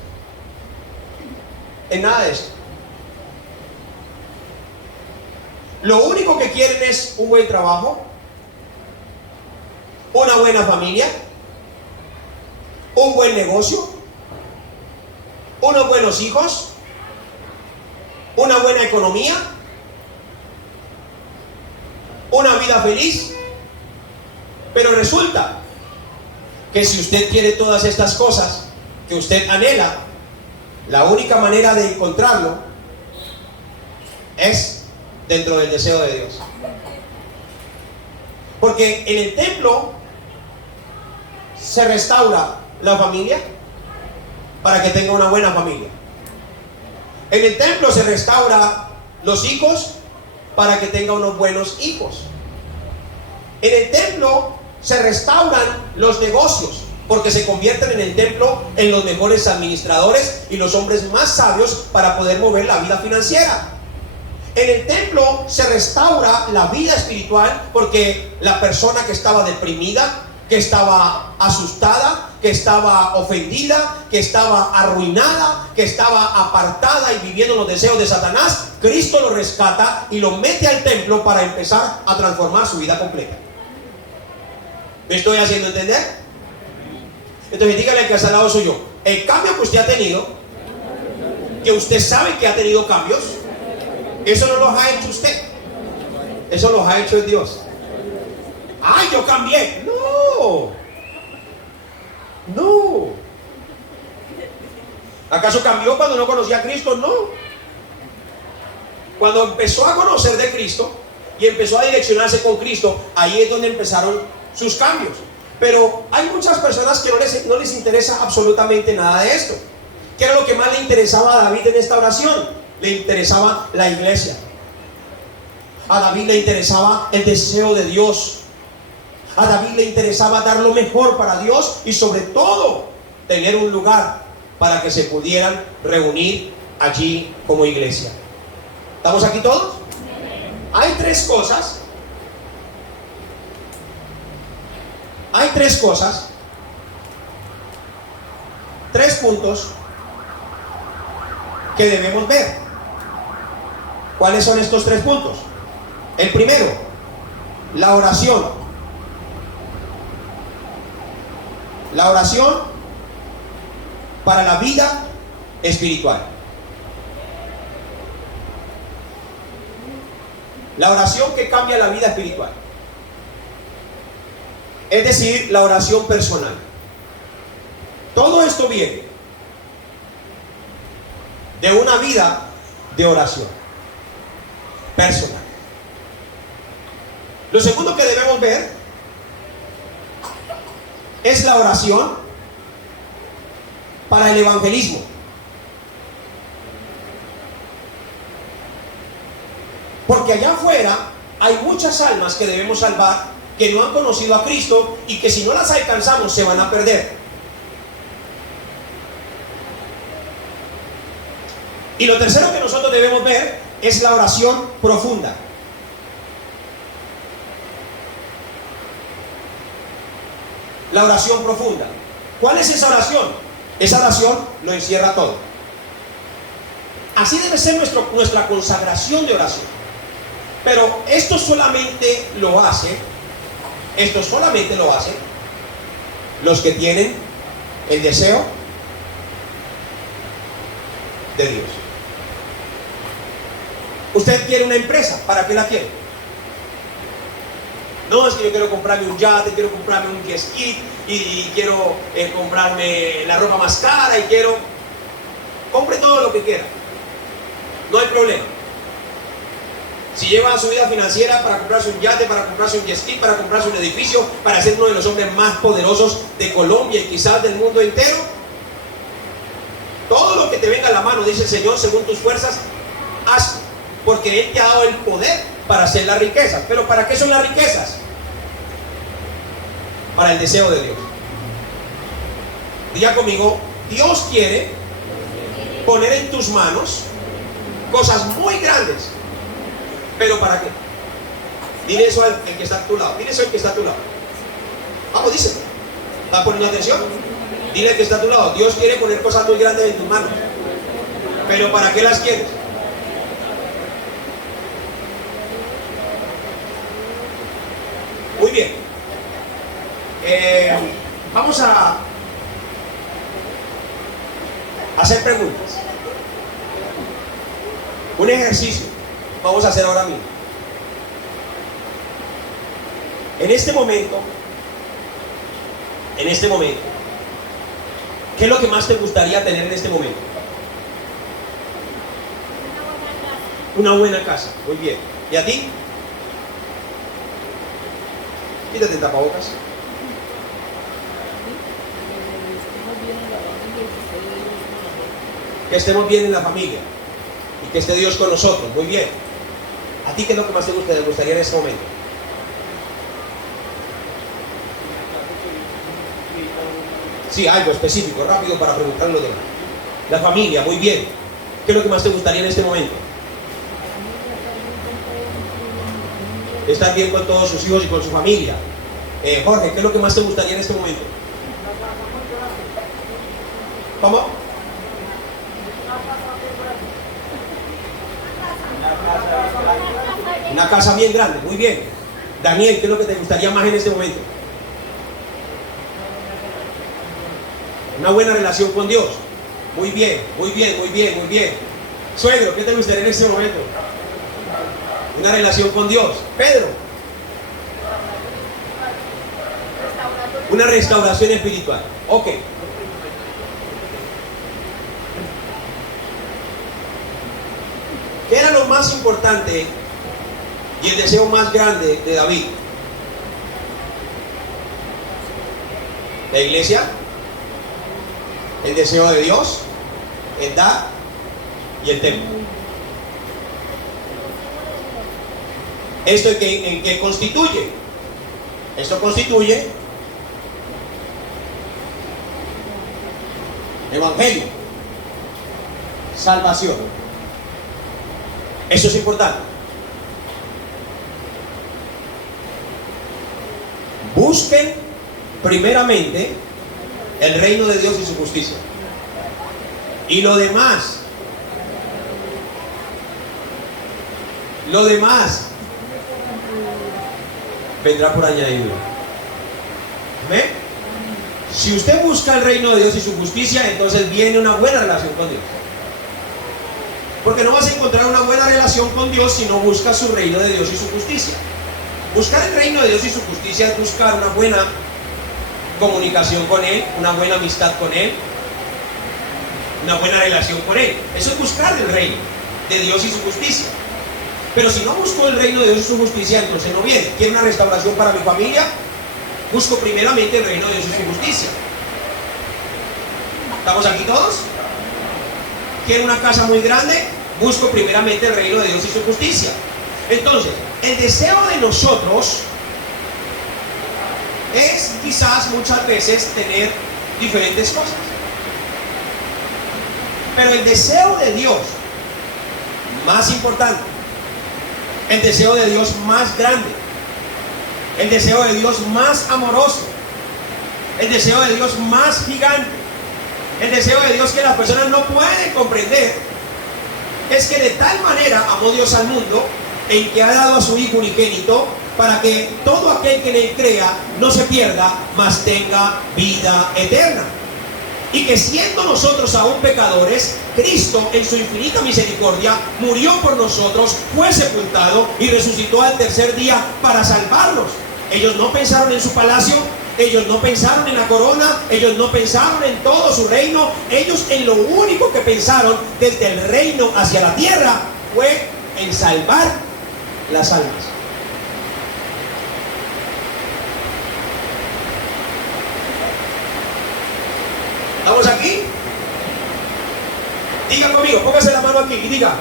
Lo único que quieren es un buen trabajo, una buena familia, un buen negocio, unos buenos hijos, una buena economía, una vida feliz. Pero resulta que si usted quiere todas estas cosas que usted anhela, la única manera de encontrarlo es dentro del deseo de Dios. Porque en el templo se restaura la familia para que tenga una buena familia. En el templo se restaura los hijos para que tenga unos buenos hijos. En el templo se restauran los negocios porque se convierten en el templo en los mejores administradores y los hombres más sabios para poder mover la vida financiera. En el templo se restaura la vida espiritual porque la persona que estaba deprimida, que estaba asustada, que estaba ofendida, que estaba arruinada, que estaba apartada y viviendo los deseos de Satanás, Cristo lo rescata y lo mete al templo para empezar a transformar su vida completa. ¿Me estoy haciendo entender? Entonces dígale que está al lado suyo, el cambio que usted ha tenido, que usted sabe que ha tenido cambios, eso no los ha hecho usted, eso los ha hecho Dios. ¡Ay, yo cambié! No. ¿Acaso cambió cuando no conocía a Cristo? No. Cuando empezó a conocer de Cristo y empezó a direccionarse con Cristo, ahí es donde empezaron sus cambios. Pero hay muchas personas que no les interesa absolutamente nada de esto. ¿Qué era lo que más le interesaba a David en esta oración? Le interesaba la iglesia. A David le interesaba el deseo de Dios. A David le interesaba dar lo mejor para Dios y sobre todo tener un lugar para que se pudieran reunir allí como iglesia. ¿Estamos aquí todos? Hay tres cosas. Hay tres cosas. Tres puntos que debemos ver. ¿Cuáles son estos tres puntos? El primero, la oración. La oración para la vida espiritual. La oración que cambia la vida espiritual. Es decir, la oración personal. Todo esto viene de una vida de oración personal. Lo segundo que debemos ver es la oración para el evangelismo. Porque allá afuera hay muchas almas que debemos salvar, que no han conocido a Cristo y que si no las alcanzamos se van a perder. Y lo tercero que nosotros debemos ver es la oración profunda. La oración profunda. ¿Cuál es esa oración? Esa oración lo encierra todo. Así debe ser nuestra consagración de oración. Pero esto solamente lo hacen los que tienen el deseo de Dios. Usted quiere una empresa, ¿para qué la quiere? No, es que yo quiero comprarme un yate, quiero comprarme un jet ski y quiero comprarme la ropa más cara y quiero... Compre todo lo que quiera, no hay problema. Si lleva su vida financiera para comprarse un yate, para comprarse un jet ski, para comprarse un edificio, para ser uno de los hombres más poderosos de Colombia y quizás del mundo entero, todo lo que te venga a la mano, dice el Señor, según tus fuerzas, hazlo, porque Él te ha dado el poder para hacer las riquezas. ¿Pero para qué son las riquezas? Para el deseo de Dios. Diga conmigo, Dios quiere poner en tus manos cosas muy grandes. ¿Pero para qué? Dile eso al que está a tu lado. Dile eso al que está a tu lado. Vamos, díselo. ¿Estás poniendo atención? Dile al que está a tu lado. Dios quiere poner cosas muy grandes en tus manos. ¿Pero para qué las quieres? Muy bien. Vamos a hacer preguntas. Un ejercicio vamos a hacer ahora mismo. En este momento, ¿qué es lo que más te gustaría tener en este momento? Una buena casa. Muy bien. ¿Y a ti? Quítate el tapabocas. Que estemos bien en la familia y que esté Dios con nosotros. Muy bien. ¿A ti qué es lo que más te gustaría en este momento? Sí, algo específico, rápido para preguntar lo demás. La familia, muy bien. ¿Qué es lo que más te gustaría en este momento? Estar bien con todos sus hijos y con su familia. Jorge, ¿qué es lo que más te gustaría en este momento? ¿Cómo? Una casa bien grande, muy bien. Daniel, ¿qué es lo que te gustaría más en este momento? Una buena relación con Dios. Muy bien, muy bien, muy bien, muy bien. Suegro, ¿qué te gustaría en este momento? Una relación con Dios. Pedro. Una restauración espiritual. Ok. ¿Qué era lo más importante y el deseo más grande de David? La iglesia, el deseo de Dios, el dar y el templo. ¿Esto en qué constituye? Esto constituye Evangelio. Salvación. Eso es importante. Busquen primeramente el reino de Dios y su justicia. Y lo demás vendrá por añadidura. ¿Amén? Si usted busca el reino de Dios y su justicia, entonces viene una buena relación con Dios. Porque no vas a encontrar una buena relación con Dios si no buscas su reino de Dios y su justicia. Buscar el reino de Dios y su justicia es buscar una buena comunicación con Él, una buena amistad con Él, una buena relación con Él. Eso es buscar el reino de Dios y su justicia. Pero si no busco el reino de Dios y su justicia, entonces no viene. ¿Quiero una restauración para mi familia? Busco primeramente el reino de Dios y su justicia. ¿Estamos aquí todos? ¿Quiero una casa muy grande? Busco primeramente el reino de Dios y su justicia. Entonces, el deseo de nosotros es quizás muchas veces tener diferentes cosas. Pero el deseo de Dios más importante, el deseo de Dios más grande, el deseo de Dios más amoroso, el deseo de Dios más gigante, el deseo de Dios que las personas no pueden comprender, es que de tal manera amó Dios al mundo en que ha dado a su Hijo unigénito para que todo aquel que en él crea no se pierda, mas tenga vida eterna. Y que siendo nosotros aún pecadores, Cristo en su infinita misericordia murió por nosotros, fue sepultado y resucitó al tercer día para salvarnos. Ellos no pensaron en su palacio, ellos no pensaron en la corona, ellos no pensaron en todo su reino. Ellos en lo único que pensaron desde el reino hacia la tierra fue en salvar las almas. ¿Estamos aquí? Diga conmigo, póngase la mano aquí y diga: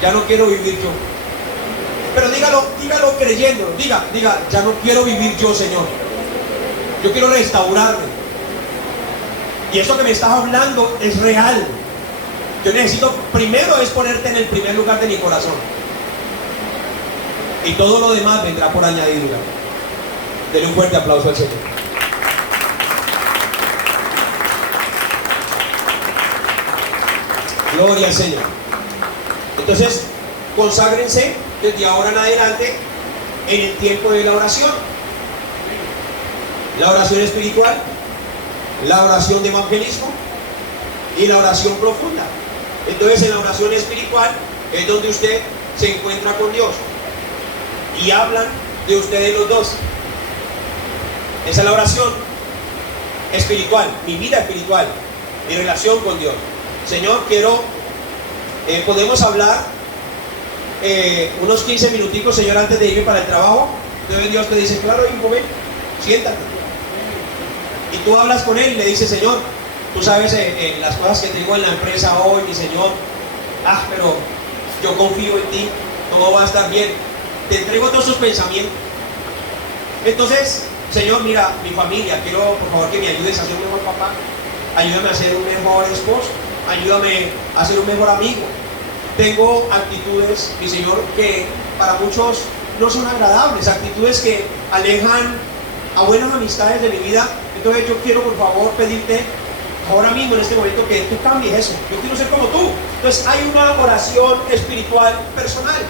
ya no quiero vivir yo. Pero dígalo creyendo. Diga, ya no quiero vivir yo, Señor. Yo quiero restaurarme. Y eso que me estás hablando es real. Yo necesito primero es ponerte en el primer lugar de mi corazón. Y todo lo demás vendrá por añadidura. Denle un fuerte aplauso al Señor. Gloria al Señor. Entonces, conságrense desde ahora en adelante en el tiempo de la oración. La oración espiritual, la oración de evangelismo y la oración profunda. Entonces, en la oración espiritual es donde usted se encuentra con Dios y hablan de ustedes los dos. Esa es la oración espiritual, mi vida espiritual, mi relación con Dios. Señor, podemos hablar unos 15 minuticos, Señor, antes de irme para el trabajo. Entonces Dios te dice: claro, hijo, ven, siéntate. Y tú hablas con Él y le dices: Señor, tú sabes las cosas que tengo en la empresa hoy, mi Señor, pero yo confío en ti, todo va a estar bien. Te entrego todos tus pensamientos. Entonces, Señor, mira, mi familia, quiero por favor que me ayudes a ser un mejor papá, ayúdame a ser un mejor esposo, ayúdame a ser un mejor amigo. Tengo actitudes, mi Señor, que para muchos no son agradables, actitudes que alejan a buenas amistades de mi vida. Entonces yo quiero por favor pedirte ahora mismo en este momento que tú cambies eso. Yo quiero ser como tú. Entonces hay una oración espiritual personal.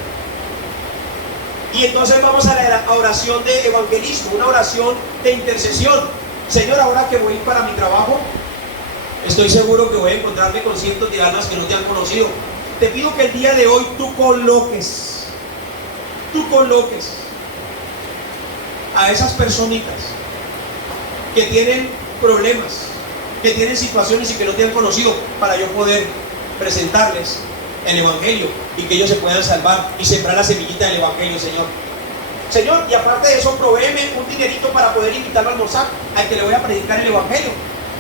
Y entonces vamos a la oración de evangelismo, una oración de intercesión. Señor, ahora que voy para mi trabajo, estoy seguro que voy a encontrarme con cientos de almas que no te han conocido. Te pido que el día de hoy tú coloques a esas personitas que tienen problemas, que tienen situaciones y que no te han conocido, para yo poder presentarles el Evangelio y que ellos se puedan salvar y sembrar la semillita del Evangelio, Señor. Señor, y aparte de eso, provéeme un dinerito para poder invitarlo a almorzar al que le voy a predicar el Evangelio.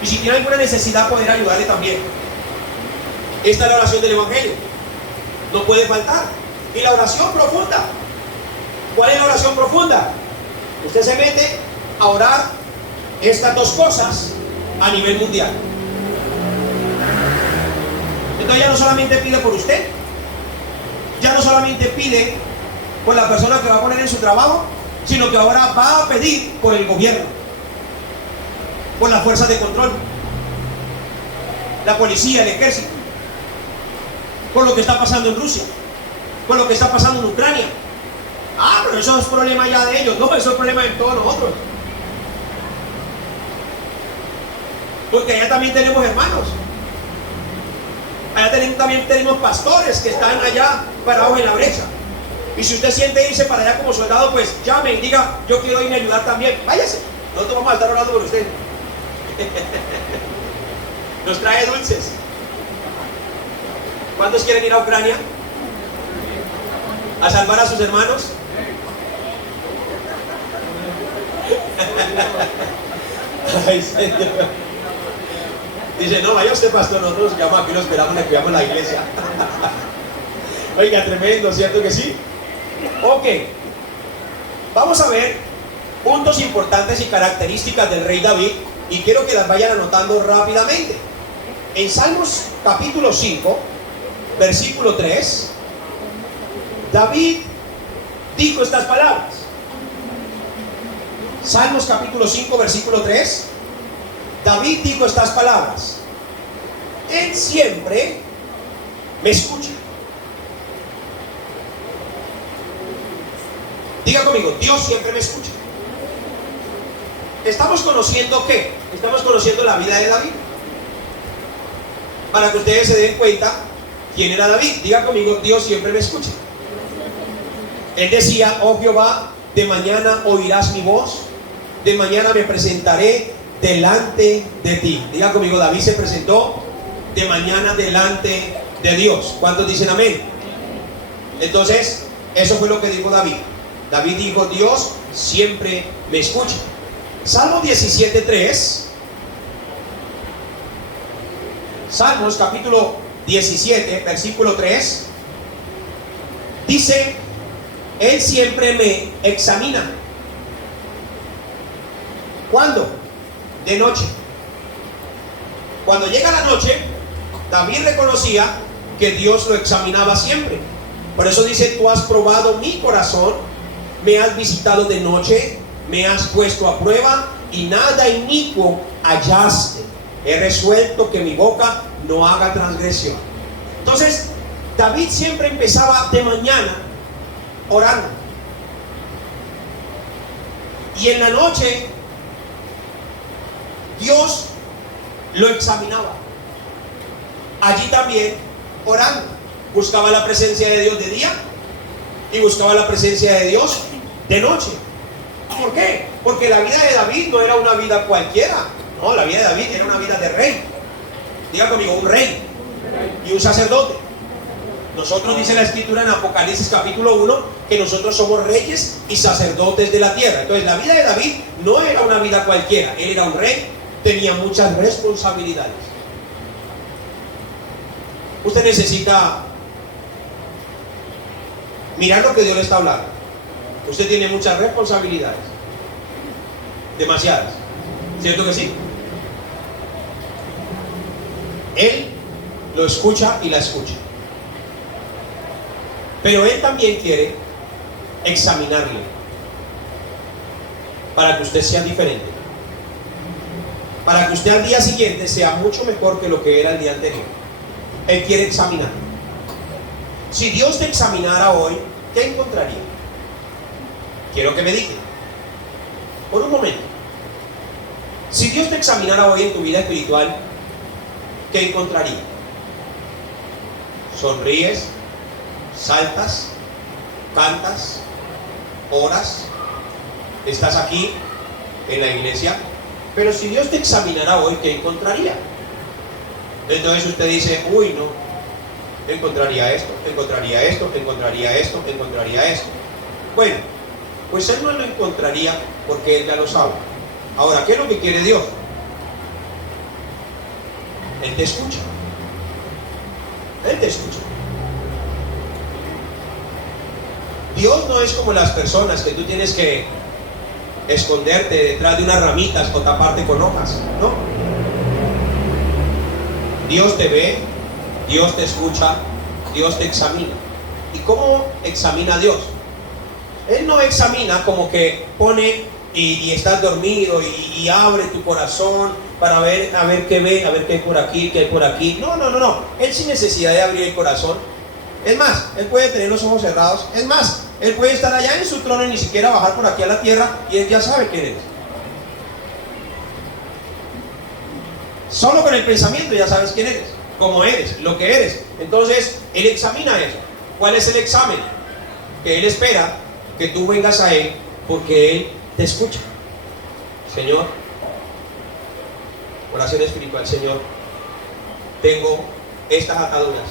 Y si tiene alguna necesidad, poder ayudarle también. Esta es la oración del Evangelio. No puede faltar. Y la oración profunda. ¿Cuál es la oración profunda? Usted se mete a orar estas dos cosas a nivel mundial. Entonces ya no solamente pide por usted, ya no solamente pide por la persona que va a poner en su trabajo, sino que ahora va a pedir por el gobierno, por las fuerzas de control, la policía, el ejército, por lo que está pasando en Rusia, por lo que está pasando en Ucrania. Ah, pero eso es problema ya de ellos. No, eso es problema de todos nosotros. Porque allá también tenemos hermanos. Allá también tenemos pastores que están allá parados en la brecha. Y si usted siente irse para allá como soldado, pues llame y diga, yo quiero irme a ayudar también. Váyase. Nosotros vamos a estar orando por usted. Nos trae dulces. ¿Cuántos quieren ir a Ucrania? ¿A salvar a sus hermanos? Ay, Señor. Dice, no, vaya usted, pastor, nosotros aquí lo esperamos, le cuidamos la iglesia. Oiga, tremendo, ¿cierto que sí? Ok, vamos a ver puntos importantes y características del rey David, y quiero que las vayan anotando rápidamente. En Salmos capítulo 5, versículo 3, David dijo estas palabras. Salmos capítulo 5, versículo 3, David dijo estas palabras: Él siempre me escucha. Diga conmigo, Dios siempre me escucha. ¿Estamos conociendo qué? Estamos conociendo la vida de David, para que ustedes se den cuenta quién era David. Diga conmigo, Dios siempre me escucha. Él decía, oh Jehová, de mañana oirás mi voz, de mañana me presentaré delante de ti. Diga conmigo, David se presentó de mañana delante de Dios. ¿Cuántos dicen amén? Entonces, eso fue lo que dijo David. David dijo, Dios siempre me escucha. Salmo 17:3. Salmos capítulo 17, versículo 3. Dice, Él siempre me examina. ¿Cuándo? De noche. Cuando llega la noche, David reconocía que Dios lo examinaba siempre. Por eso dice, tú has probado mi corazón, me has visitado de noche, me has puesto a prueba y nada inicuo hallaste. He resuelto que mi boca no haga transgresión. Entonces, David siempre empezaba de mañana orando. Y en la noche, Dios lo examinaba. Allí también orando. Buscaba la presencia de Dios de día y buscaba la presencia de Dios de noche. ¿Por qué? Porque la vida de David no era una vida cualquiera. No, la vida de David era una vida de rey. Diga conmigo, un rey y un sacerdote. Nosotros, dice la escritura en Apocalipsis capítulo 1, que nosotros somos reyes y sacerdotes de la tierra. Entonces la vida de David no era una vida cualquiera. Él era un rey, tenía muchas responsabilidades. Usted necesita mirar lo que Dios le está hablando. Usted tiene muchas responsabilidades, demasiadas. ¿Cierto que sí? Él lo escucha y la escucha. Pero Él también quiere examinarle para que usted sea diferente, para que usted al día siguiente sea mucho mejor que lo que era el día anterior. Él quiere examinar. Si Dios te examinara hoy, ¿qué encontraría? Quiero que me diga por un momento. Si Dios te examinara hoy en tu vida espiritual, ¿qué encontraría? Sonríes, saltas, cantas, oras, estás aquí en la iglesia. Pero si Dios te examinara hoy, ¿qué encontraría? Entonces usted dice, uy, no, encontraría esto, encontraría esto, encontraría esto, encontraría esto. Bueno, pues Él no lo encontraría porque Él ya lo sabe. Ahora, ¿qué es lo que quiere Dios? Él te escucha. Él te escucha. Dios no es como las personas que tú tienes que esconderte detrás de unas ramitas o taparte con hojas, ¿no? Dios te ve, Dios te escucha, Dios te examina. ¿Y cómo examina a Dios? Él no examina como que pone y estás dormido y abre tu corazón para ver, a ver qué ve, a ver qué hay por aquí, qué hay por aquí. No. Él sin necesidad de abrir el corazón. Es más, Él puede tener los ojos cerrados. Es más, Él puede estar allá en su trono y ni siquiera bajar por aquí a la tierra y Él ya sabe quién eres. Solo con el pensamiento ya sabes quién eres, cómo eres, lo que eres. Entonces, Él examina eso. ¿Cuál es el examen? Que Él espera que tú vengas a Él porque Él te escucha. Señor, oración espiritual. Señor, tengo estas ataduras.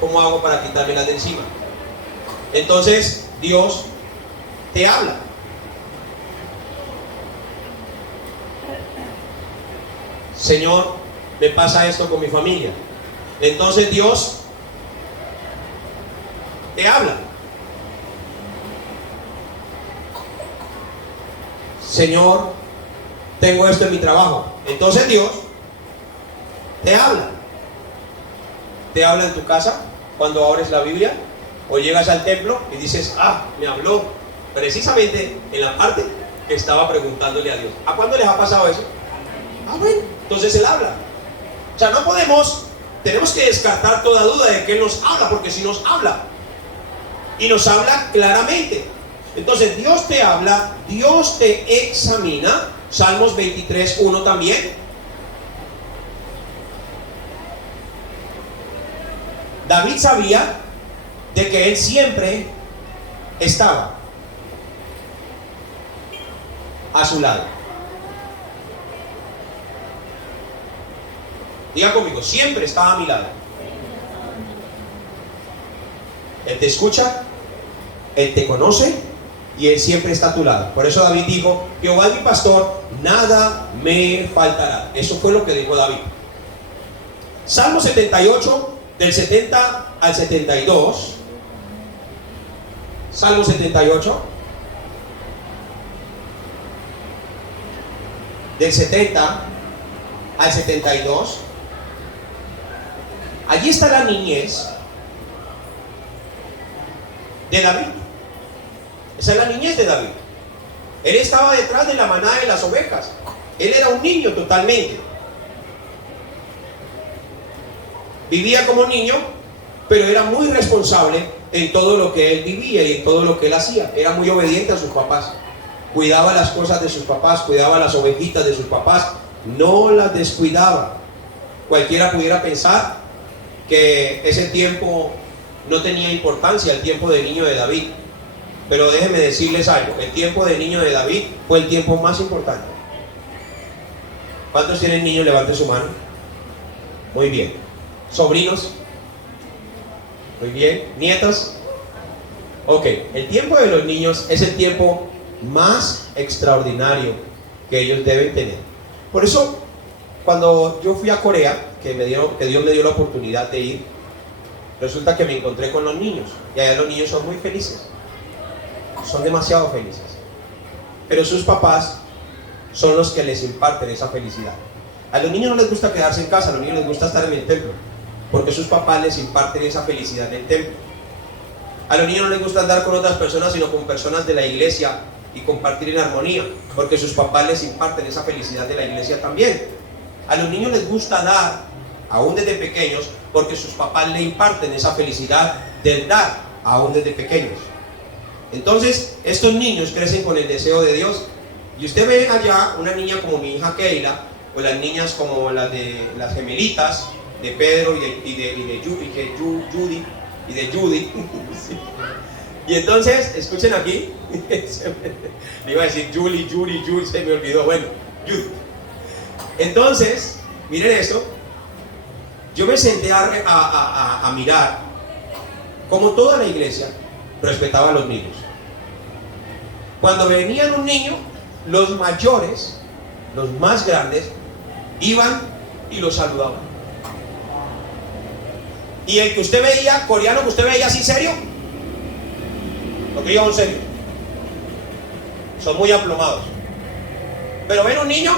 ¿Cómo hago para quitármelas de encima? Entonces Dios te habla. Señor, me pasa esto con mi familia. Entonces Dios te habla. Señor, tengo esto en mi trabajo. Entonces Dios te habla. Te habla en tu casa cuando abres la Biblia o llegas al templo y dices, me habló precisamente en la parte que estaba preguntándole a Dios. ¿A cuándo les ha pasado eso? Bueno, entonces Él habla. O sea, no podemos, tenemos que descartar toda duda de que Él nos habla, porque si nos habla y nos habla claramente. Entonces Dios te habla, Dios te examina. Salmos 23:1 también. David sabía de que Él siempre estaba a su lado. Diga conmigo, siempre estaba a mi lado. Él te escucha, Él te conoce y Él siempre está a tu lado. Por eso David dijo, Jehová es mi pastor, nada me faltará. Eso fue lo que dijo David. Salmo 78, del 70 al 72. Salmo 78, del 70 al 72. Allí está la niñez de David. Esa es la niñez de David. Él estaba detrás de la manada de las ovejas. Él era un niño totalmente. Vivía como niño, pero era muy responsable en todo lo que él vivía y en todo lo que él hacía. Era muy obediente a sus papás. Cuidaba las cosas de sus papás, cuidaba las ovejitas de sus papás. No las descuidaba. Cualquiera pudiera pensar que ese tiempo no tenía importancia, el tiempo de niño de David. Pero déjenme decirles algo, el tiempo de niño de David fue el tiempo más importante. ¿Cuántos tienen niños? Levanten su mano. Muy bien. ¿Sobrinos? Muy bien. ¿Nietos? Ok, el tiempo de los niños es el tiempo más extraordinario que ellos deben tener. Por eso, cuando yo fui a Corea, que Dios me dio la oportunidad de ir, resulta que me encontré con los niños. Y allá los niños son muy felices. Son demasiado felices. Pero sus papás son los que les imparten esa felicidad. A los niños no les gusta quedarse en casa, a los niños les gusta estar en el templo, porque sus papás les imparten esa felicidad en el templo. A los niños no les gusta andar con otras personas, sino con personas de la iglesia y compartir en armonía, porque sus papás les imparten esa felicidad de la iglesia también. A los niños les gusta dar, aún desde pequeños, porque sus papás le imparten esa felicidad del dar, aún desde pequeños. Entonces, estos niños crecen con el deseo de Dios. Y usted ve allá una niña como mi hija Keila, o las niñas como las de las gemelitas de Pedro y de Judy. Sí. Y entonces, escuchen aquí, le iba a decir Julie, se me olvidó, bueno, Judy. Entonces, miren esto, yo me senté a mirar como toda la iglesia respetaba a los niños. Cuando venían un niño, los mayores, los más grandes, iban y los saludaban. Y el que usted veía, coreano que usted veía así serio, lo que iban serio, son muy aplomados. Pero ven un niño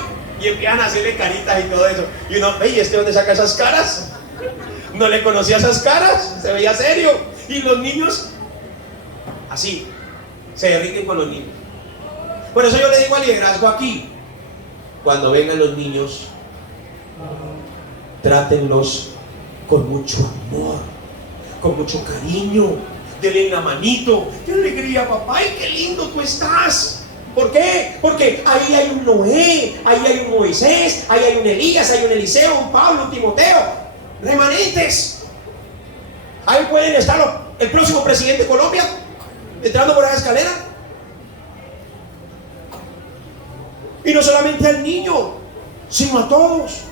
Y empiezan a hacerle caritas y todo eso. Y uno, ¿y este dónde saca esas caras? No le conocía esas caras, se veía serio. Y los niños, así, se derriten con los niños. Por eso yo le digo al liderazgo aquí, cuando vengan los niños, trátenlos con mucho amor, con mucho cariño, denle la manito, qué alegría papá, ay qué lindo tú estás. ¿Por qué? Porque ahí hay un Noé, ahí hay un Moisés, ahí hay un Elías, hay un Eliseo, un Pablo, un Timoteo, remanentes. Ahí pueden estar el próximo presidente de Colombia, entrando por esa escalera. Y no solamente al niño, sino a todos.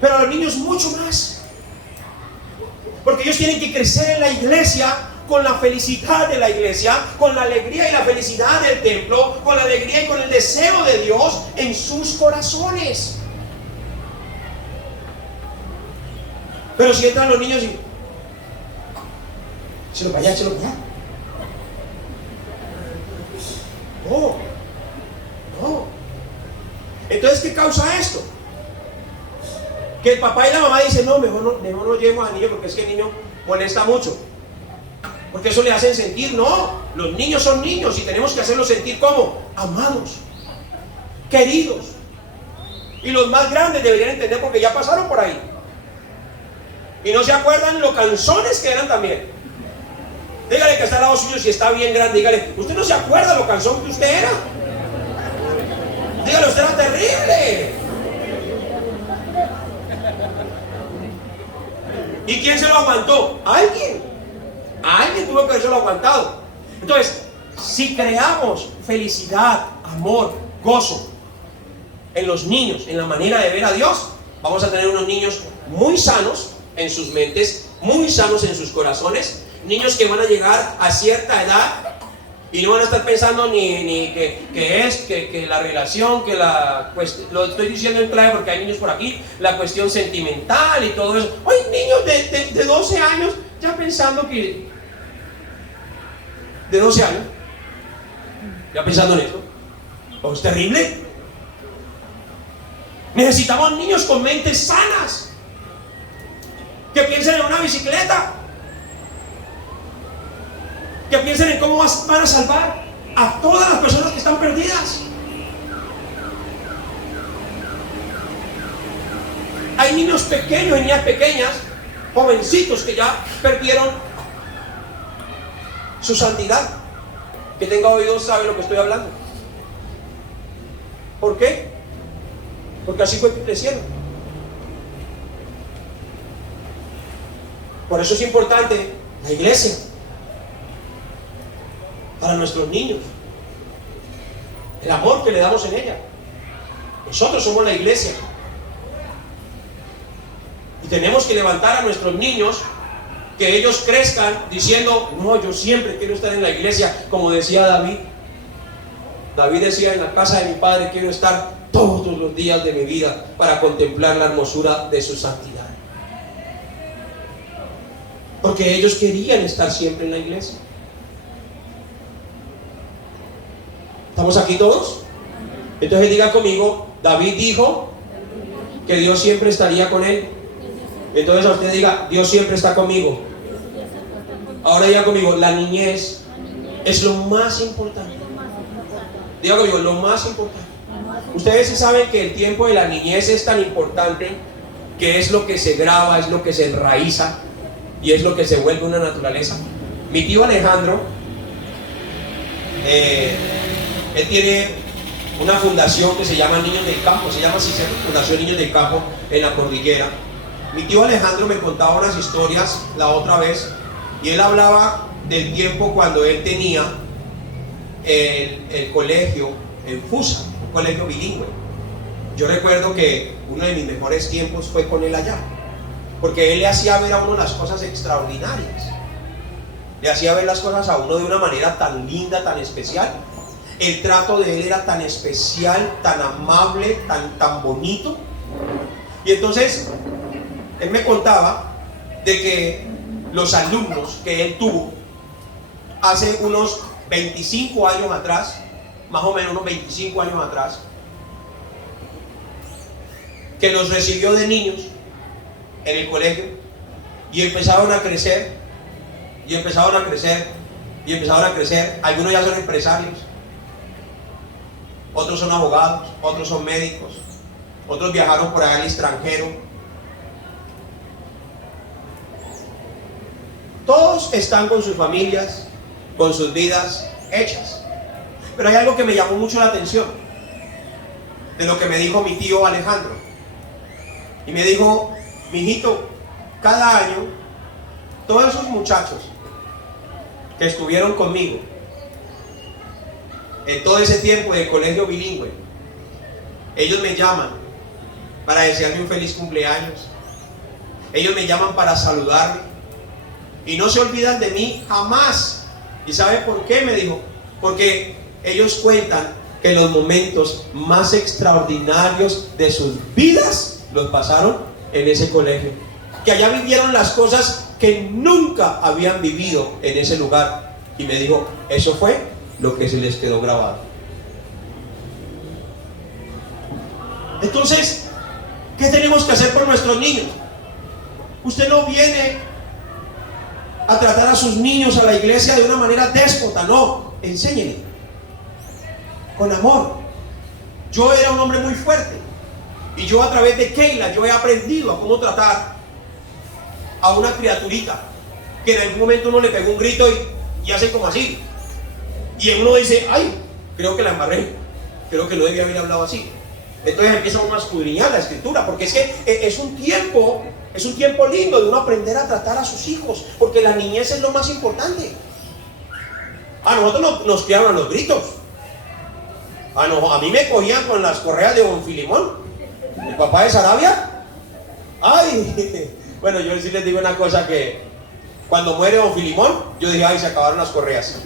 Pero a los niños mucho más. Porque ellos tienen que crecer en la iglesia con la felicidad de la iglesia, con la alegría y la felicidad del templo, con la alegría y con el deseo de Dios en sus corazones. Pero si entran los niños y échalo para allá, échalo para allá. No. Entonces, ¿qué causa esto? Que el papá y la mamá dicen, no, mejor no llevemos al niño porque es que el niño molesta mucho. Porque eso le hacen sentir, no, los niños son niños y tenemos que hacerlos sentir como amados, queridos. Y los más grandes deberían entender porque ya pasaron por ahí. Y no se acuerdan lo canzones que eran también. Dígale que está al lado suyo, si está bien grande, dígale, ¿usted no se acuerda lo cansón que usted era? Dígale, usted era terrible. ¿Y quién se lo aguantó? Alguien tuvo que haberse lo aguantado. Entonces, si creamos felicidad, amor, gozo en los niños, en la manera de ver a Dios, vamos a tener unos niños muy sanos en sus mentes, muy sanos en sus corazones, niños que van a llegar a cierta edad y no van a estar pensando ni que la relación, pues, lo estoy diciendo en clave porque hay niños por aquí, la cuestión sentimental y todo eso. Hay niños de 12 años ya pensando que... de 12 años, ya pensando en esto. ¿Es terrible? Necesitamos niños con mentes sanas, que piensen en una bicicleta, que piensen en cómo van a salvar a todas las personas que están perdidas. Hay niños pequeños y niñas pequeñas, jovencitos que ya perdieron su santidad. Que tenga oídos sabe lo que estoy hablando. ¿Por qué? Porque así fue creciendo. Por eso es importante la iglesia para nuestros niños, el amor que le damos en ella. Nosotros somos la iglesia y tenemos que levantar a nuestros niños, que ellos crezcan diciendo, no, yo siempre quiero estar en la iglesia, como decía David. David decía, en la casa de mi padre quiero estar todos los días de mi vida para contemplar la hermosura de su santidad. Porque ellos querían estar siempre en la iglesia. ¿Estamos aquí todos? Entonces diga conmigo, David dijo que Dios siempre estaría con él. Entonces a usted diga, Dios siempre está conmigo. Ahora diga conmigo, la niñez es lo más importante. Diga conmigo, lo más importante. Ustedes sí saben que el tiempo de la niñez es tan importante, que es lo que se graba, es lo que se enraiza y es lo que se vuelve una naturaleza. Mi tío Alejandro, él tiene una fundación que se llama Niños del Campo, se llama así, Fundación Niños del Campo, en la cordillera. Mi tío Alejandro me contaba unas historias la otra vez y él hablaba del tiempo cuando él tenía el colegio en Fusa, un colegio bilingüe. Yo recuerdo que uno de mis mejores tiempos fue con él allá, porque él le hacía ver a uno las cosas extraordinarias, le hacía ver las cosas a uno de una manera tan linda, tan especial. El trato de él era tan especial, tan amable, tan bonito. Y entonces él me contaba de que los alumnos que él tuvo hace unos 25 años atrás, más o menos unos 25 años atrás, que los recibió de niños en el colegio y empezaron a crecer, y empezaron a crecer, y empezaron a crecer. Algunos ya son empresarios, otros son abogados, otros son médicos, otros viajaron por allá al extranjero. Todos están con sus familias, con sus vidas hechas. Pero hay algo que me llamó mucho la atención de lo que me dijo mi tío Alejandro. Y me dijo: mijito, cada año todos esos muchachos que estuvieron conmigo en todo ese tiempo de colegio bilingüe, ellos me llaman para desearme un feliz cumpleaños, ellos me llaman para saludarme y no se olvidan de mí jamás. ¿Y sabe por qué? Me dijo: porque ellos cuentan que los momentos más extraordinarios de sus vidas los pasaron en ese colegio, que allá vivieron las cosas que nunca habían vivido en ese lugar. Y me dijo: eso fue lo que se les quedó grabado. Entonces, ¿qué tenemos que hacer por nuestros niños? Usted no viene a tratar a sus niños a la iglesia de una manera déspota, no, enséñenle con amor. Yo era un hombre muy fuerte y yo, a través de Keila, yo he aprendido a cómo tratar a una criaturita que en algún momento uno le pegó un grito y hace como así, y uno dice: ay, creo que la embarré, creo que no debía haber hablado así. Entonces empieza uno a escudriñar la escritura, porque es que es un tiempo lindo de uno aprender a tratar a sus hijos, porque la niñez es lo más importante. A nosotros nos criaron a los gritos. A mí me cogían con las correas de don Filimón, el papá de Sarabia. Ay, bueno, yo sí les digo una cosa, que cuando muere don Filimón, yo dije: ay, se acabaron las correas.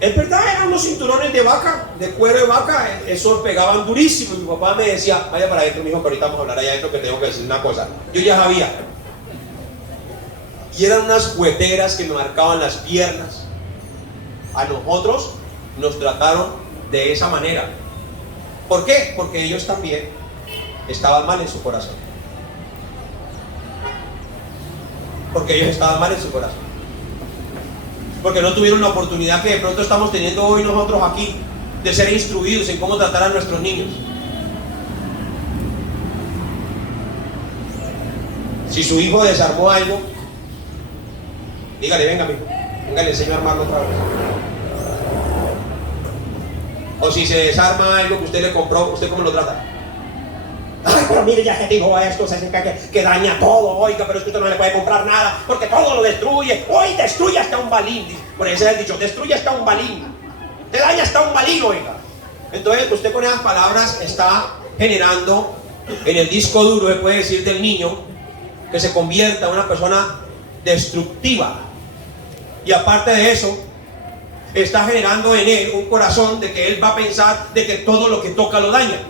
Es verdad, eran unos cinturones de vaca, de cuero de vaca, esos pegaban durísimo. Y mi papá me decía: vaya para adentro, mijo, que ahorita vamos a hablar allá adentro, que tengo que decir una cosa. Yo ya sabía. Y eran unas jugueteras que me marcaban las piernas. A nosotros nos trataron de esa manera. ¿Por qué? Porque ellos también estaban mal en su corazón. Porque ellos estaban mal en su corazón. Porque no tuvieron la oportunidad que de pronto estamos teniendo hoy nosotros aquí, de ser instruidos en cómo tratar a nuestros niños. Si su hijo desarmó algo, dígale: venga, amigo, venga, le enseño a armarlo otra vez. O si se desarma algo que usted le compró, ¿usted cómo lo trata? Ay, pero mire, ya que dijo esto, que daña todo, oiga, pero es que usted no le puede comprar nada, porque todo lo destruye. Hoy destruye hasta un balín. Por eso es dicho: destruye hasta un balín. Te daña hasta un balín, oiga. Entonces, usted con esas palabras está generando en el disco duro, se puede decir, del niño, que se convierta en una persona destructiva. Y aparte de eso, está generando en él un corazón de que él va a pensar de que todo lo que toca lo daña.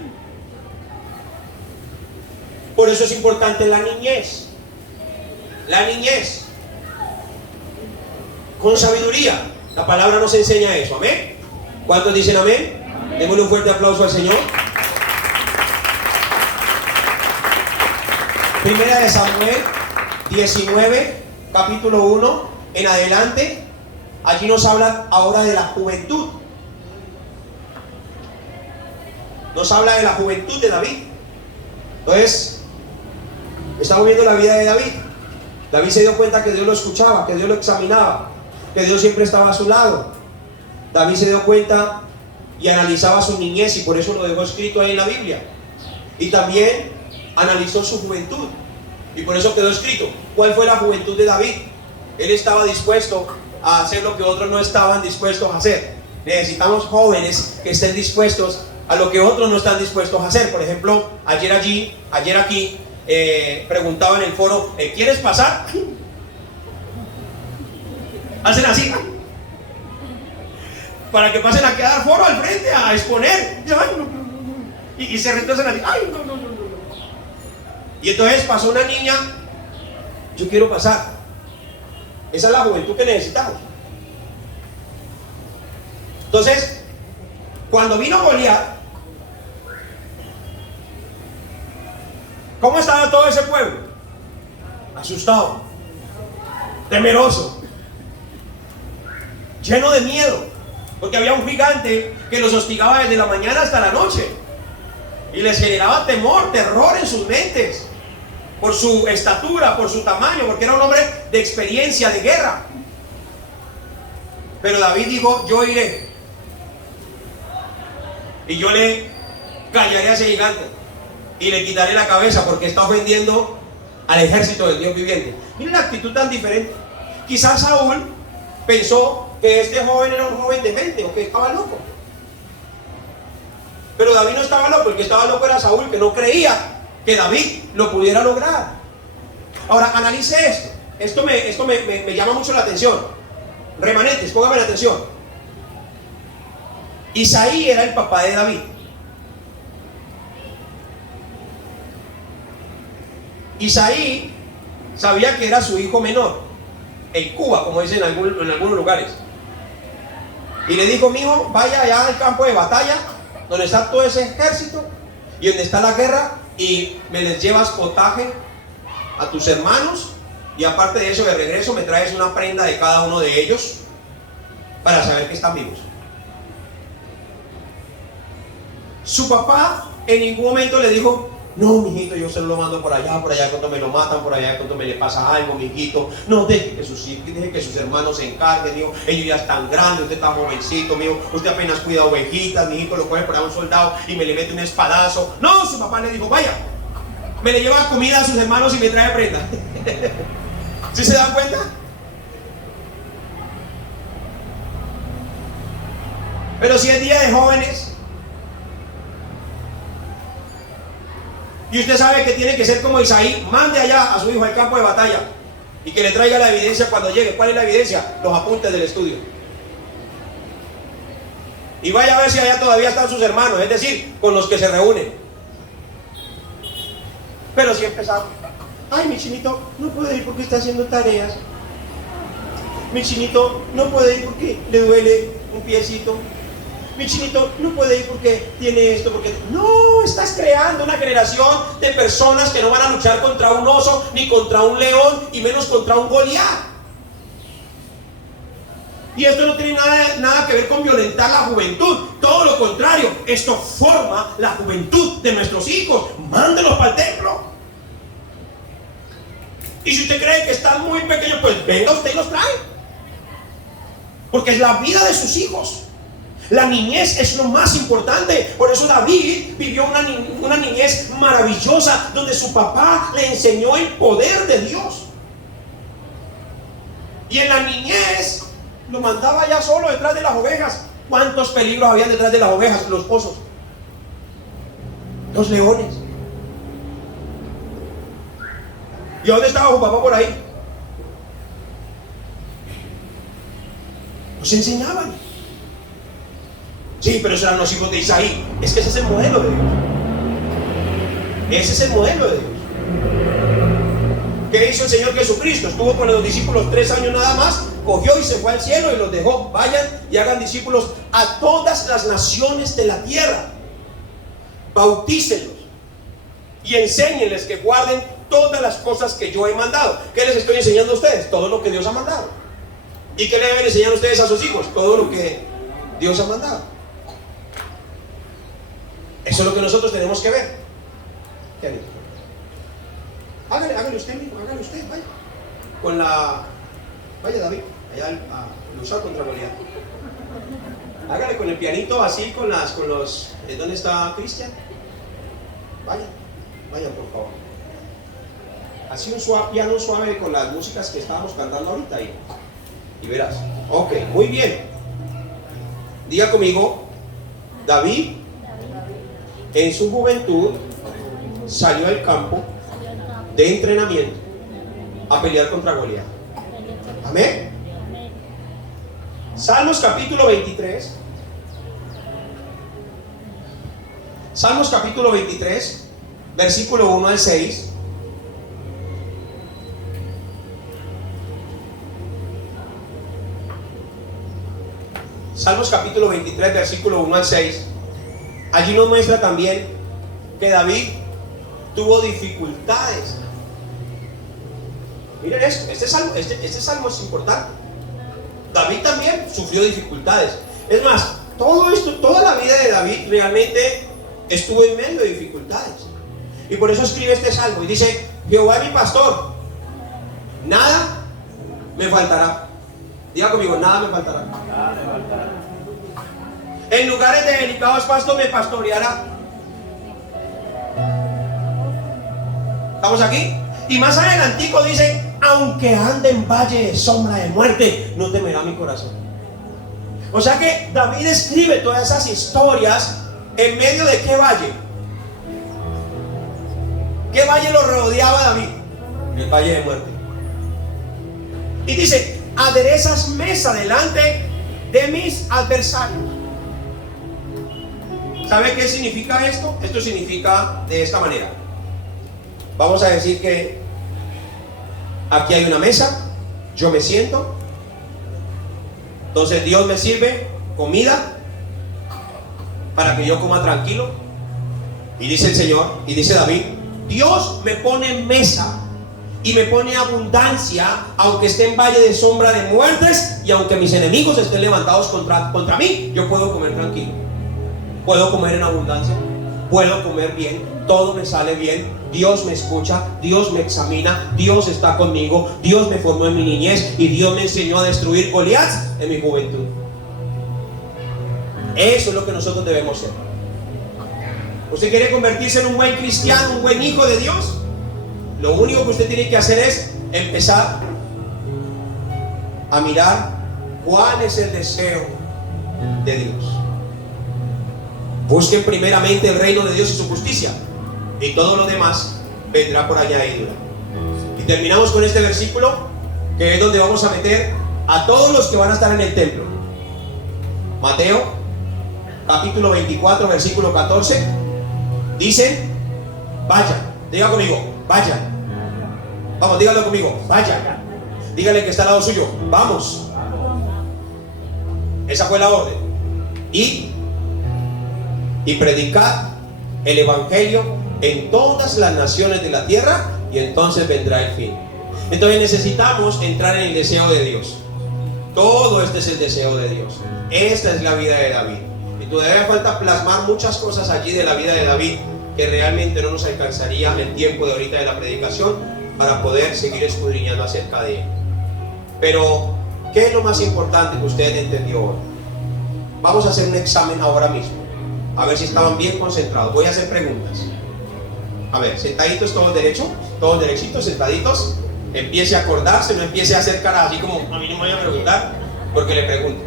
Por eso es importante la niñez. La niñez con sabiduría. La palabra nos enseña eso. Amén. ¿Cuántos dicen amén? Amén. Démosle un fuerte aplauso al Señor. Primera de Samuel 19, capítulo 1 en adelante. Allí nos habla ahora de la juventud. Nos habla de la juventud de David. Entonces, estamos viendo la vida de David. David se dio cuenta que Dios lo escuchaba, que Dios lo examinaba, que Dios siempre estaba a su lado. David se dio cuenta y analizaba su niñez, y por eso lo dejó escrito ahí en la Biblia. Y también analizó su juventud, y por eso quedó escrito. ¿Cuál fue la juventud de David? Él estaba dispuesto a hacer lo que otros no estaban dispuestos a hacer. Necesitamos jóvenes que estén dispuestos a lo que otros no están dispuestos a hacer. Por ejemplo, ayer aquí preguntaba en el foro: ¿quieres pasar? Hacen así para que pasen a quedar foro al frente a exponer. Y se retrasan así. Ay, no. Y entonces pasó una niña: yo quiero pasar. Esa es la juventud que necesitamos. Entonces, cuando vino Goliat, ¿Cómo estaba todo ese pueblo? Asustado, temeroso, lleno de miedo, porque había un gigante que los hostigaba desde la mañana hasta la noche y les generaba temor, terror en sus mentes, por su estatura, por su tamaño, porque era un hombre de experiencia, de guerra. Pero David dijo: yo iré y yo le callaré a ese gigante y le quitaré la cabeza, porque está ofendiendo al ejército del Dios viviente. Miren la actitud tan diferente. Quizás Saúl pensó que este joven era un joven demente o que estaba loco, pero David no estaba loco. El que estaba loco era Saúl, que no creía que David lo pudiera lograr. Ahora analice esto. Esto me llama mucho la atención. Remanentes, pónganme la atención. Isaí era el papá de David. Isaí sabía que era su hijo menor, el Cuba, como dicen en algunos lugares, y le dijo: mi hijo, vaya allá al campo de batalla donde está todo ese ejército y donde está la guerra, y me les llevas potaje a tus hermanos, y aparte de eso, de regreso me traes una prenda de cada uno de ellos para saber que están vivos. Su papá en ningún momento le dijo: no, mijito, yo se lo mando por allá cuando me lo matan, por allá cuando me le pasa algo, mijito. No, deje que sus hermanos se encarguen, mijo. Ellos ya están grandes, usted está jovencito, mijo. Usted apenas cuida ovejitas, mijito, lo coge por ahí un soldado y me le mete un espadazo. No, su papá le dijo: vaya, me le lleva comida a sus hermanos y me trae prenda. ¿Sí se dan cuenta? Pero si es día de jóvenes y usted sabe que tiene que ser como Isaí, mande allá a su hijo al campo de batalla y que le traiga la evidencia cuando llegue. ¿Cuál es la evidencia? Los apuntes del estudio. Y vaya a ver si allá todavía están sus hermanos, es decir, con los que se reúnen. Pero si empezamos: ay, mi chinito no puede ir porque está haciendo tareas. Mi chinito no puede ir porque le duele un piecito. Mi chinito no puede ir porque tiene esto, porque... No, estás creando una generación de personas que no van a luchar contra un oso, ni contra un león, y menos contra un Goliat. Y esto no tiene nada que ver con violentar la juventud. Todo lo contrario, esto forma la juventud de nuestros hijos. Mándelos para el templo. Y si usted cree que están muy pequeños, pues venga usted y los trae, porque es la vida de sus hijos. La niñez es lo más importante. Por eso David vivió una niñez maravillosa, donde su papá le enseñó el poder de Dios. Y en la niñez lo mandaba ya solo detrás de las ovejas. ¿Cuántos peligros había detrás de las ovejas? Los osos, los leones. ¿Y dónde estaba su papá? Por ahí. Nos enseñaban. Sí, pero esos eran los hijos de Isaí. Es que ese es el modelo de Dios. Ese es el modelo de Dios. ¿Qué hizo el Señor Jesucristo? Estuvo con los discípulos 3 años nada más. Cogió y se fue al cielo y los dejó: vayan y hagan discípulos a todas las naciones de la tierra. Bautícenlos y enséñenles que guarden todas las cosas que yo he mandado. ¿Qué les estoy enseñando a ustedes? Todo lo que Dios ha mandado. ¿Y qué le deben enseñar a ustedes a sus hijos? Todo lo que Dios ha mandado. Eso es lo que nosotros tenemos que ver. ¿Qué haré? Hágale usted mismo, hágale usted, vaya. Vaya David, allá a luchar contra Goliat. Hágale con el pianito así, con los... ¿Dónde está Cristian? Vaya por favor. Así un piano suave con las músicas que estábamos cantando ahorita ahí. Y verás. Ok, muy bien. Diga conmigo: David en su juventud salió al campo de entrenamiento a pelear contra Goliat. Amén. Salmos capítulo 23. Salmos capítulo 23, versículo 1 al 6. Salmos capítulo 23, versículo 1 al 6. Allí nos muestra también que David tuvo dificultades. Miren esto, este salmo es importante. David también sufrió dificultades. Es más, todo esto, toda la vida de David realmente estuvo en medio de dificultades. Y por eso escribe este salmo y dice: Jehová es mi pastor, nada me faltará. Diga conmigo: nada me faltará. En lugares de delicados pastos me pastoreará. ¿Estamos aquí? Y más adelantico dice: aunque ande en valle de sombra de muerte, no temerá mi corazón. O sea que David escribe todas esas historias en medio de ¿qué valle? ¿Qué valle lo rodeaba David? El valle de muerte. Y dice: aderezas mesa delante de mis adversarios. ¿Sabe qué significa esto? Esto significa de esta manera. Vamos a decir que aquí hay una mesa, yo me siento, entonces Dios me sirve comida para que yo coma tranquilo. Y dice el Señor, y dice David: Dios me pone mesa y me pone abundancia, aunque esté en valle de sombra de muertes y aunque mis enemigos estén levantados contra mí, yo puedo comer tranquilo, puedo comer en abundancia, puedo comer bien, todo me sale bien. Dios me escucha, Dios me examina, Dios está conmigo, Dios me formó en mi niñez y Dios me enseñó a destruir Goliat en mi juventud. Eso es lo que nosotros debemos ser. ¿Usted quiere convertirse en un buen cristiano, un buen hijo de Dios? Lo único que usted tiene que hacer es empezar a mirar cuál es el deseo de Dios. Busquen primeramente el reino de Dios y su justicia, y todo lo demás vendrá por añadidura. Y terminamos con este versículo, que es donde vamos a meter a todos los que van a estar en el templo. Mateo capítulo 24 versículo 14 dice: vayan. Diga conmigo: vayan. Vamos, dígalo conmigo: vayan. Dígale que está al lado suyo: vamos. Esa fue la orden. Y predicad el evangelio en todas las naciones de la tierra, y entonces vendrá el fin. Entonces necesitamos entrar en el deseo de Dios. Todo este es el deseo de Dios. Esta es la vida de David. Y todavía falta plasmar muchas cosas allí de la vida de David, que realmente no nos alcanzaría el tiempo de ahorita de la predicación para poder seguir escudriñando acerca de él. Pero, ¿qué es lo más importante que usted entendió hoy? Vamos a hacer un examen ahora mismo, a ver si estaban bien concentrados. Voy a hacer preguntas. A ver, sentaditos todos derechos, todos derechitos, sentaditos. Empiece a acordarse, no empiece a hacer cara así como: a mí no me voy a preguntar, porque le pregunto.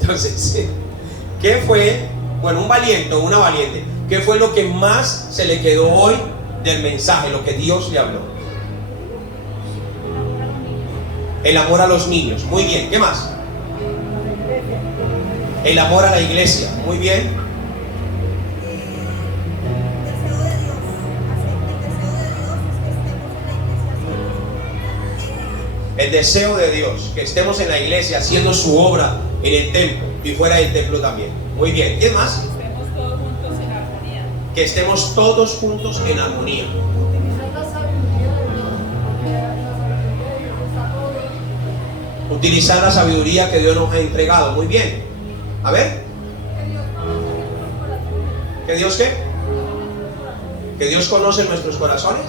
Entonces, ¿qué fue? Bueno, un valiente o una valiente, ¿qué fue lo que más se le quedó hoy del mensaje, lo que Dios le habló? El amor a los niños. Muy bien, ¿qué más? El amor a la iglesia. Muy bien. El deseo de Dios, que estemos en la iglesia haciendo su obra en el templo y fuera del templo también. Muy bien, ¿qué más? Que estemos todos juntos en armonía. Que estemos todos juntos en armonía. Utilizar la sabiduría que Dios nos ha entregado. Muy bien. A ver. ¿Que Dios qué? ¿Que Dios conoce nuestros corazones?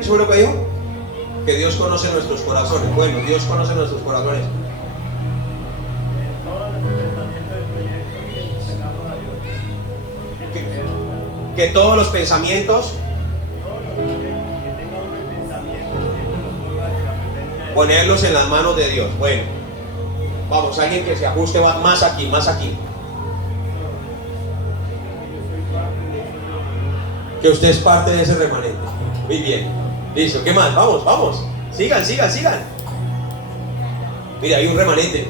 ¿Eso fue lo que dijo? Que Dios conoce nuestros corazones. Bueno, Dios conoce nuestros corazones. Que todos los pensamientos, ponerlos en las manos de Dios. Bueno, vamos, alguien que se ajuste más aquí, más aquí. Que usted es parte de ese remanente. Muy bien. Listo, ¿qué más? Vamos, vamos. Sigan, sigan, sigan. Mira, hay un remanente.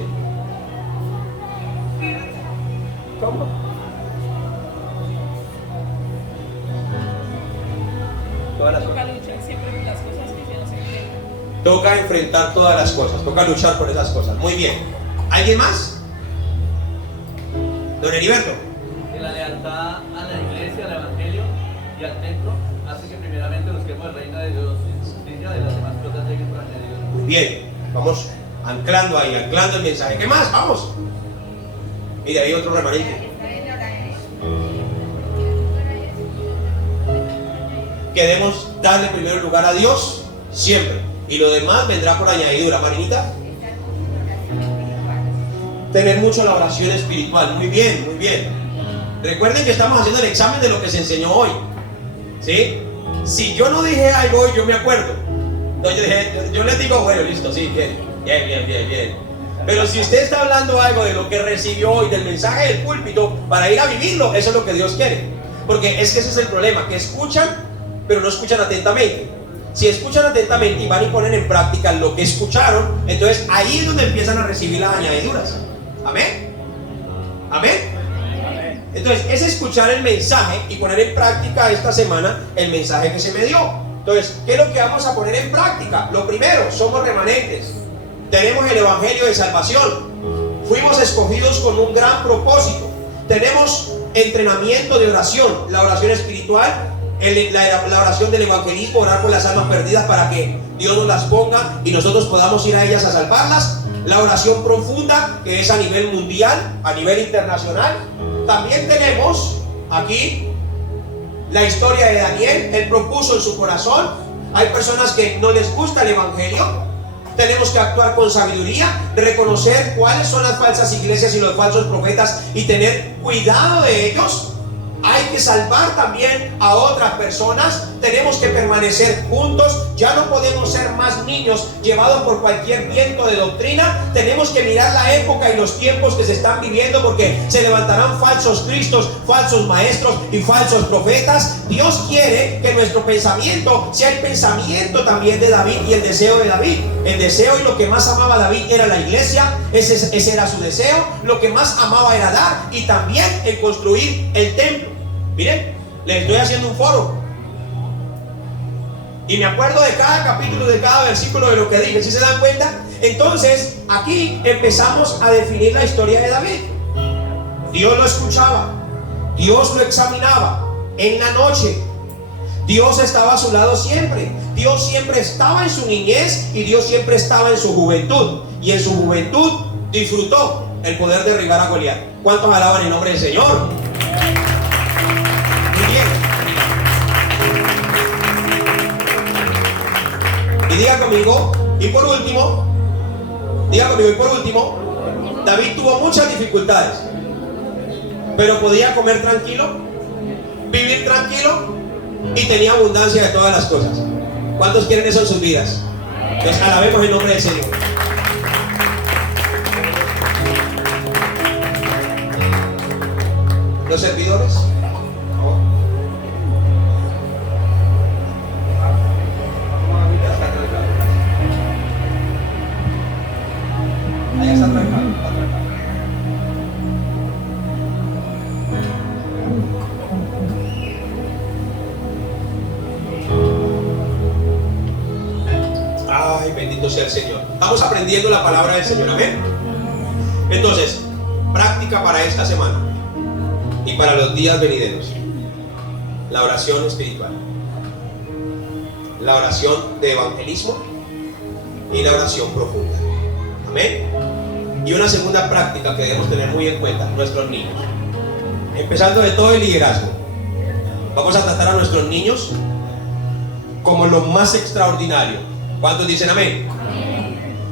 ¿Cómo? Toca luchar siempre con las cosas que se nos enfrentan. Toca enfrentar todas las cosas, toca luchar por esas cosas. Muy bien. ¿Alguien más? Don Heriberto. Que la lealtad a la iglesia, al evangelio, y al templo, hace que primeramente busquemos el reino de Dios y su justicia, de las demás cosas lleguen por añadido. Muy bien, vamos anclando ahí, anclando el mensaje. ¿Qué más? Vamos. Mira, hay otro remanente. Queremos darle primero lugar a Dios siempre, y lo demás vendrá por añadidura. Marinita, tener mucho la oración espiritual. Muy bien, muy bien. Recuerden que estamos haciendo el examen de lo que se enseñó hoy, ¿sí? Si yo no dije algo hoy, yo me acuerdo. No, yo les digo, bueno, listo, sí, bien. Pero si usted está hablando algo de lo que recibió hoy, del mensaje del púlpito, para ir a vivirlo, eso es lo que Dios quiere. Porque es que ese es el problema, que escuchan, pero no escuchan atentamente. Si escuchan atentamente y van y ponen en práctica lo que escucharon, entonces ahí es donde empiezan a recibir las añadiduras. Amén. Amén. Entonces es escuchar el mensaje y poner en práctica esta semana el mensaje que se me dio. Entonces, ¿qué es lo que vamos a poner en práctica? Lo primero, somos remanentes. Tenemos el evangelio de salvación. Fuimos escogidos con un gran propósito. Tenemos entrenamiento de oración, la oración espiritual, la oración del evangelismo, orar por las almas perdidas para que Dios nos las ponga y nosotros podamos ir a ellas a salvarlas. La oración profunda, que es a nivel mundial, a nivel internacional. También tenemos aquí la historia de Daniel. Él propuso en su corazón. Hay personas que no les gusta el evangelio. Tenemos que actuar con sabiduría, reconocer cuáles son las falsas iglesias y los falsos profetas y tener cuidado de ellos. Hay que salvar también a otras personas. Tenemos que permanecer juntos. Ya no podemos ser más niños llevados por cualquier viento de doctrina. Tenemos que mirar la época y los tiempos que se están viviendo, porque se levantarán falsos cristos, falsos maestros y falsos profetas. Dios quiere que nuestro pensamiento sea el pensamiento también de David y el deseo de David. El deseo y lo que más amaba David era la iglesia. Ese era su deseo. Lo que más amaba era dar, y también el construir el templo. Miren, les estoy haciendo un foro y me acuerdo de cada capítulo, de cada versículo de lo que dije. ¿Sí se dan cuenta? Entonces aquí empezamos a definir la historia de David. Dios lo escuchaba, Dios lo examinaba en la noche. Dios estaba a su lado siempre. Dios siempre estaba en su niñez y Dios siempre estaba en su juventud. Y en su juventud disfrutó el poder derribar a Goliat. ¿Cuántos alaban el nombre del Señor? Y diga conmigo, y por último, David tuvo muchas dificultades, pero podía comer tranquilo, vivir tranquilo y tenía abundancia de todas las cosas. ¿Cuántos quieren eso en sus vidas? Pues alabemos el nombre del Señor. Los servidores. Allá está trancado, Ay, bendito sea el Señor. Estamos aprendiendo la palabra del Señor, amén. Entonces, práctica para esta semana y para los días venideros: la oración espiritual, la oración de evangelismo y la oración profunda. Amén. Y una segunda práctica que debemos tener muy en cuenta: nuestros niños. Empezando de todo el liderazgo, vamos a tratar a nuestros niños como lo más extraordinario. ¿Cuántos dicen amén?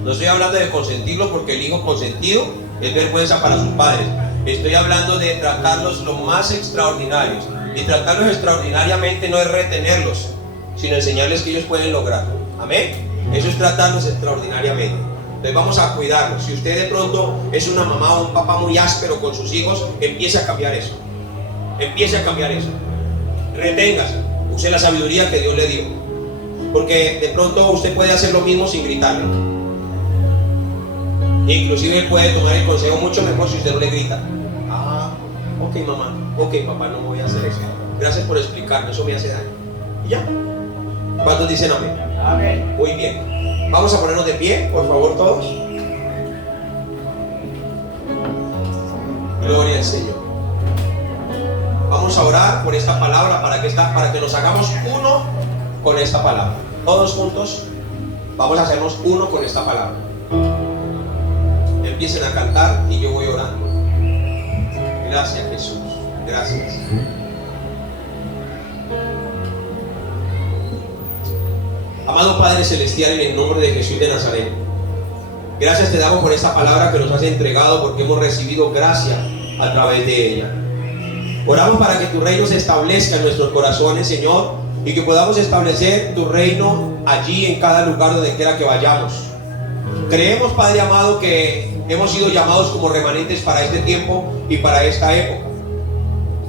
No estoy hablando de consentirlos, porque el hijo consentido es vergüenza para sus padres. Estoy hablando de tratarlos lo más extraordinarios. Y tratarlos extraordinariamente no es retenerlos, sino enseñarles que ellos pueden lograrlo. Amén. Eso es tratarlos extraordinariamente. Entonces vamos a cuidarlos. Si usted de pronto es una mamá o un papá muy áspero con sus hijos, empiece a cambiar eso. Empiece a cambiar eso. Reténgase. Use la sabiduría que Dios le dio. Porque de pronto usted puede hacer lo mismo sin gritarle. Inclusive él puede tomar el consejo mucho mejor si usted no le grita. Ah, ok mamá, ok papá, no voy a hacer eso. Gracias por explicarme, eso me hace daño. Y ya. ¿Cuántos dicen amén? Amén. Muy bien. Vamos a ponernos de pie, por favor, todos. Gloria al Señor. Vamos vamos a orar por esta palabra para que nos hagamos uno con esta palabra. Todos juntos vamos a hacernos uno con esta palabra. Empiecen a cantar y yo voy orando. Gracias, Jesús. Gracias. Amado Padre Celestial, en el nombre de Jesús de Nazaret, gracias te damos por esta palabra que nos has entregado, porque hemos recibido gracia a través de ella. Oramos para que tu reino se establezca en nuestros corazones, Señor, y que podamos establecer tu reino allí en cada lugar donde quiera que vayamos. Creemos, Padre amado, que hemos sido llamados como remanentes para este tiempo y para esta época.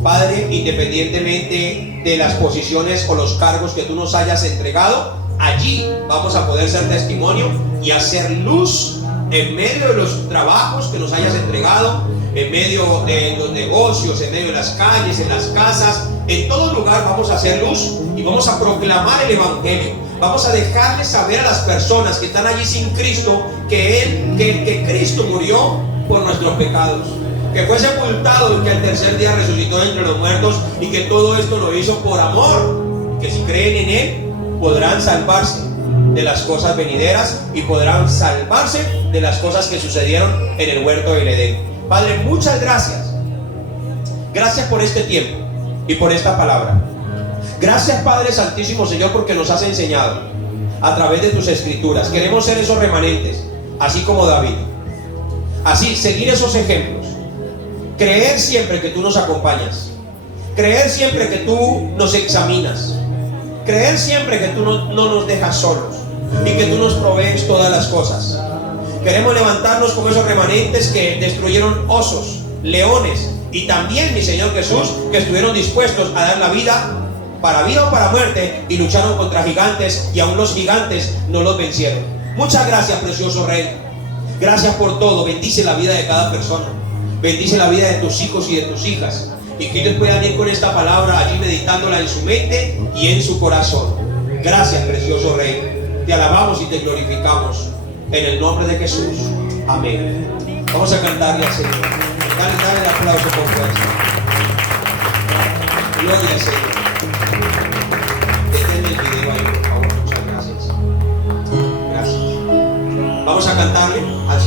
Padre, independientemente de las posiciones o los cargos que tú nos hayas entregado, allí vamos a poder ser testimonio y hacer luz en medio de los trabajos que nos hayas entregado, en medio de los negocios, en medio de las calles, en las casas. En todo lugar vamos a hacer luz y vamos a proclamar el Evangelio. Vamos a dejarles saber a las personas que están allí sin Cristo que Cristo murió por nuestros pecados, que fue sepultado y que al tercer día resucitó entre los muertos, y que todo esto lo hizo por amor, que si creen en Él podrán salvarse de las cosas venideras y podrán salvarse de las cosas que sucedieron en el huerto del Edén. Padre, muchas gracias. Gracias por este tiempo y por esta palabra. Gracias, Padre Santísimo, Señor, porque nos has enseñado a través de tus escrituras. Queremos ser esos remanentes, así como David. Así, seguir esos ejemplos. Creer siempre que tú nos acompañas. Creer siempre que tú nos examinas. Creer siempre que tú no nos dejas solos y que tú nos provees todas las cosas. Queremos levantarnos como esos remanentes que destruyeron osos, leones, y también, mi Señor Jesús, que estuvieron dispuestos a dar la vida o para muerte, y lucharon contra gigantes, y aún los gigantes no los vencieron. Muchas gracias, precioso Rey. Gracias por todo. Bendice la vida de cada persona. Bendice la vida de tus hijos y de tus hijas, y que ellos puedan ir con esta palabra allí meditándola en su mente y en su corazón. Gracias, precioso Rey. Te alabamos y te glorificamos en el nombre de Jesús. Amén. Vamos a cantarle al Señor. Dale el aplauso con fuerza. Gloria al Señor.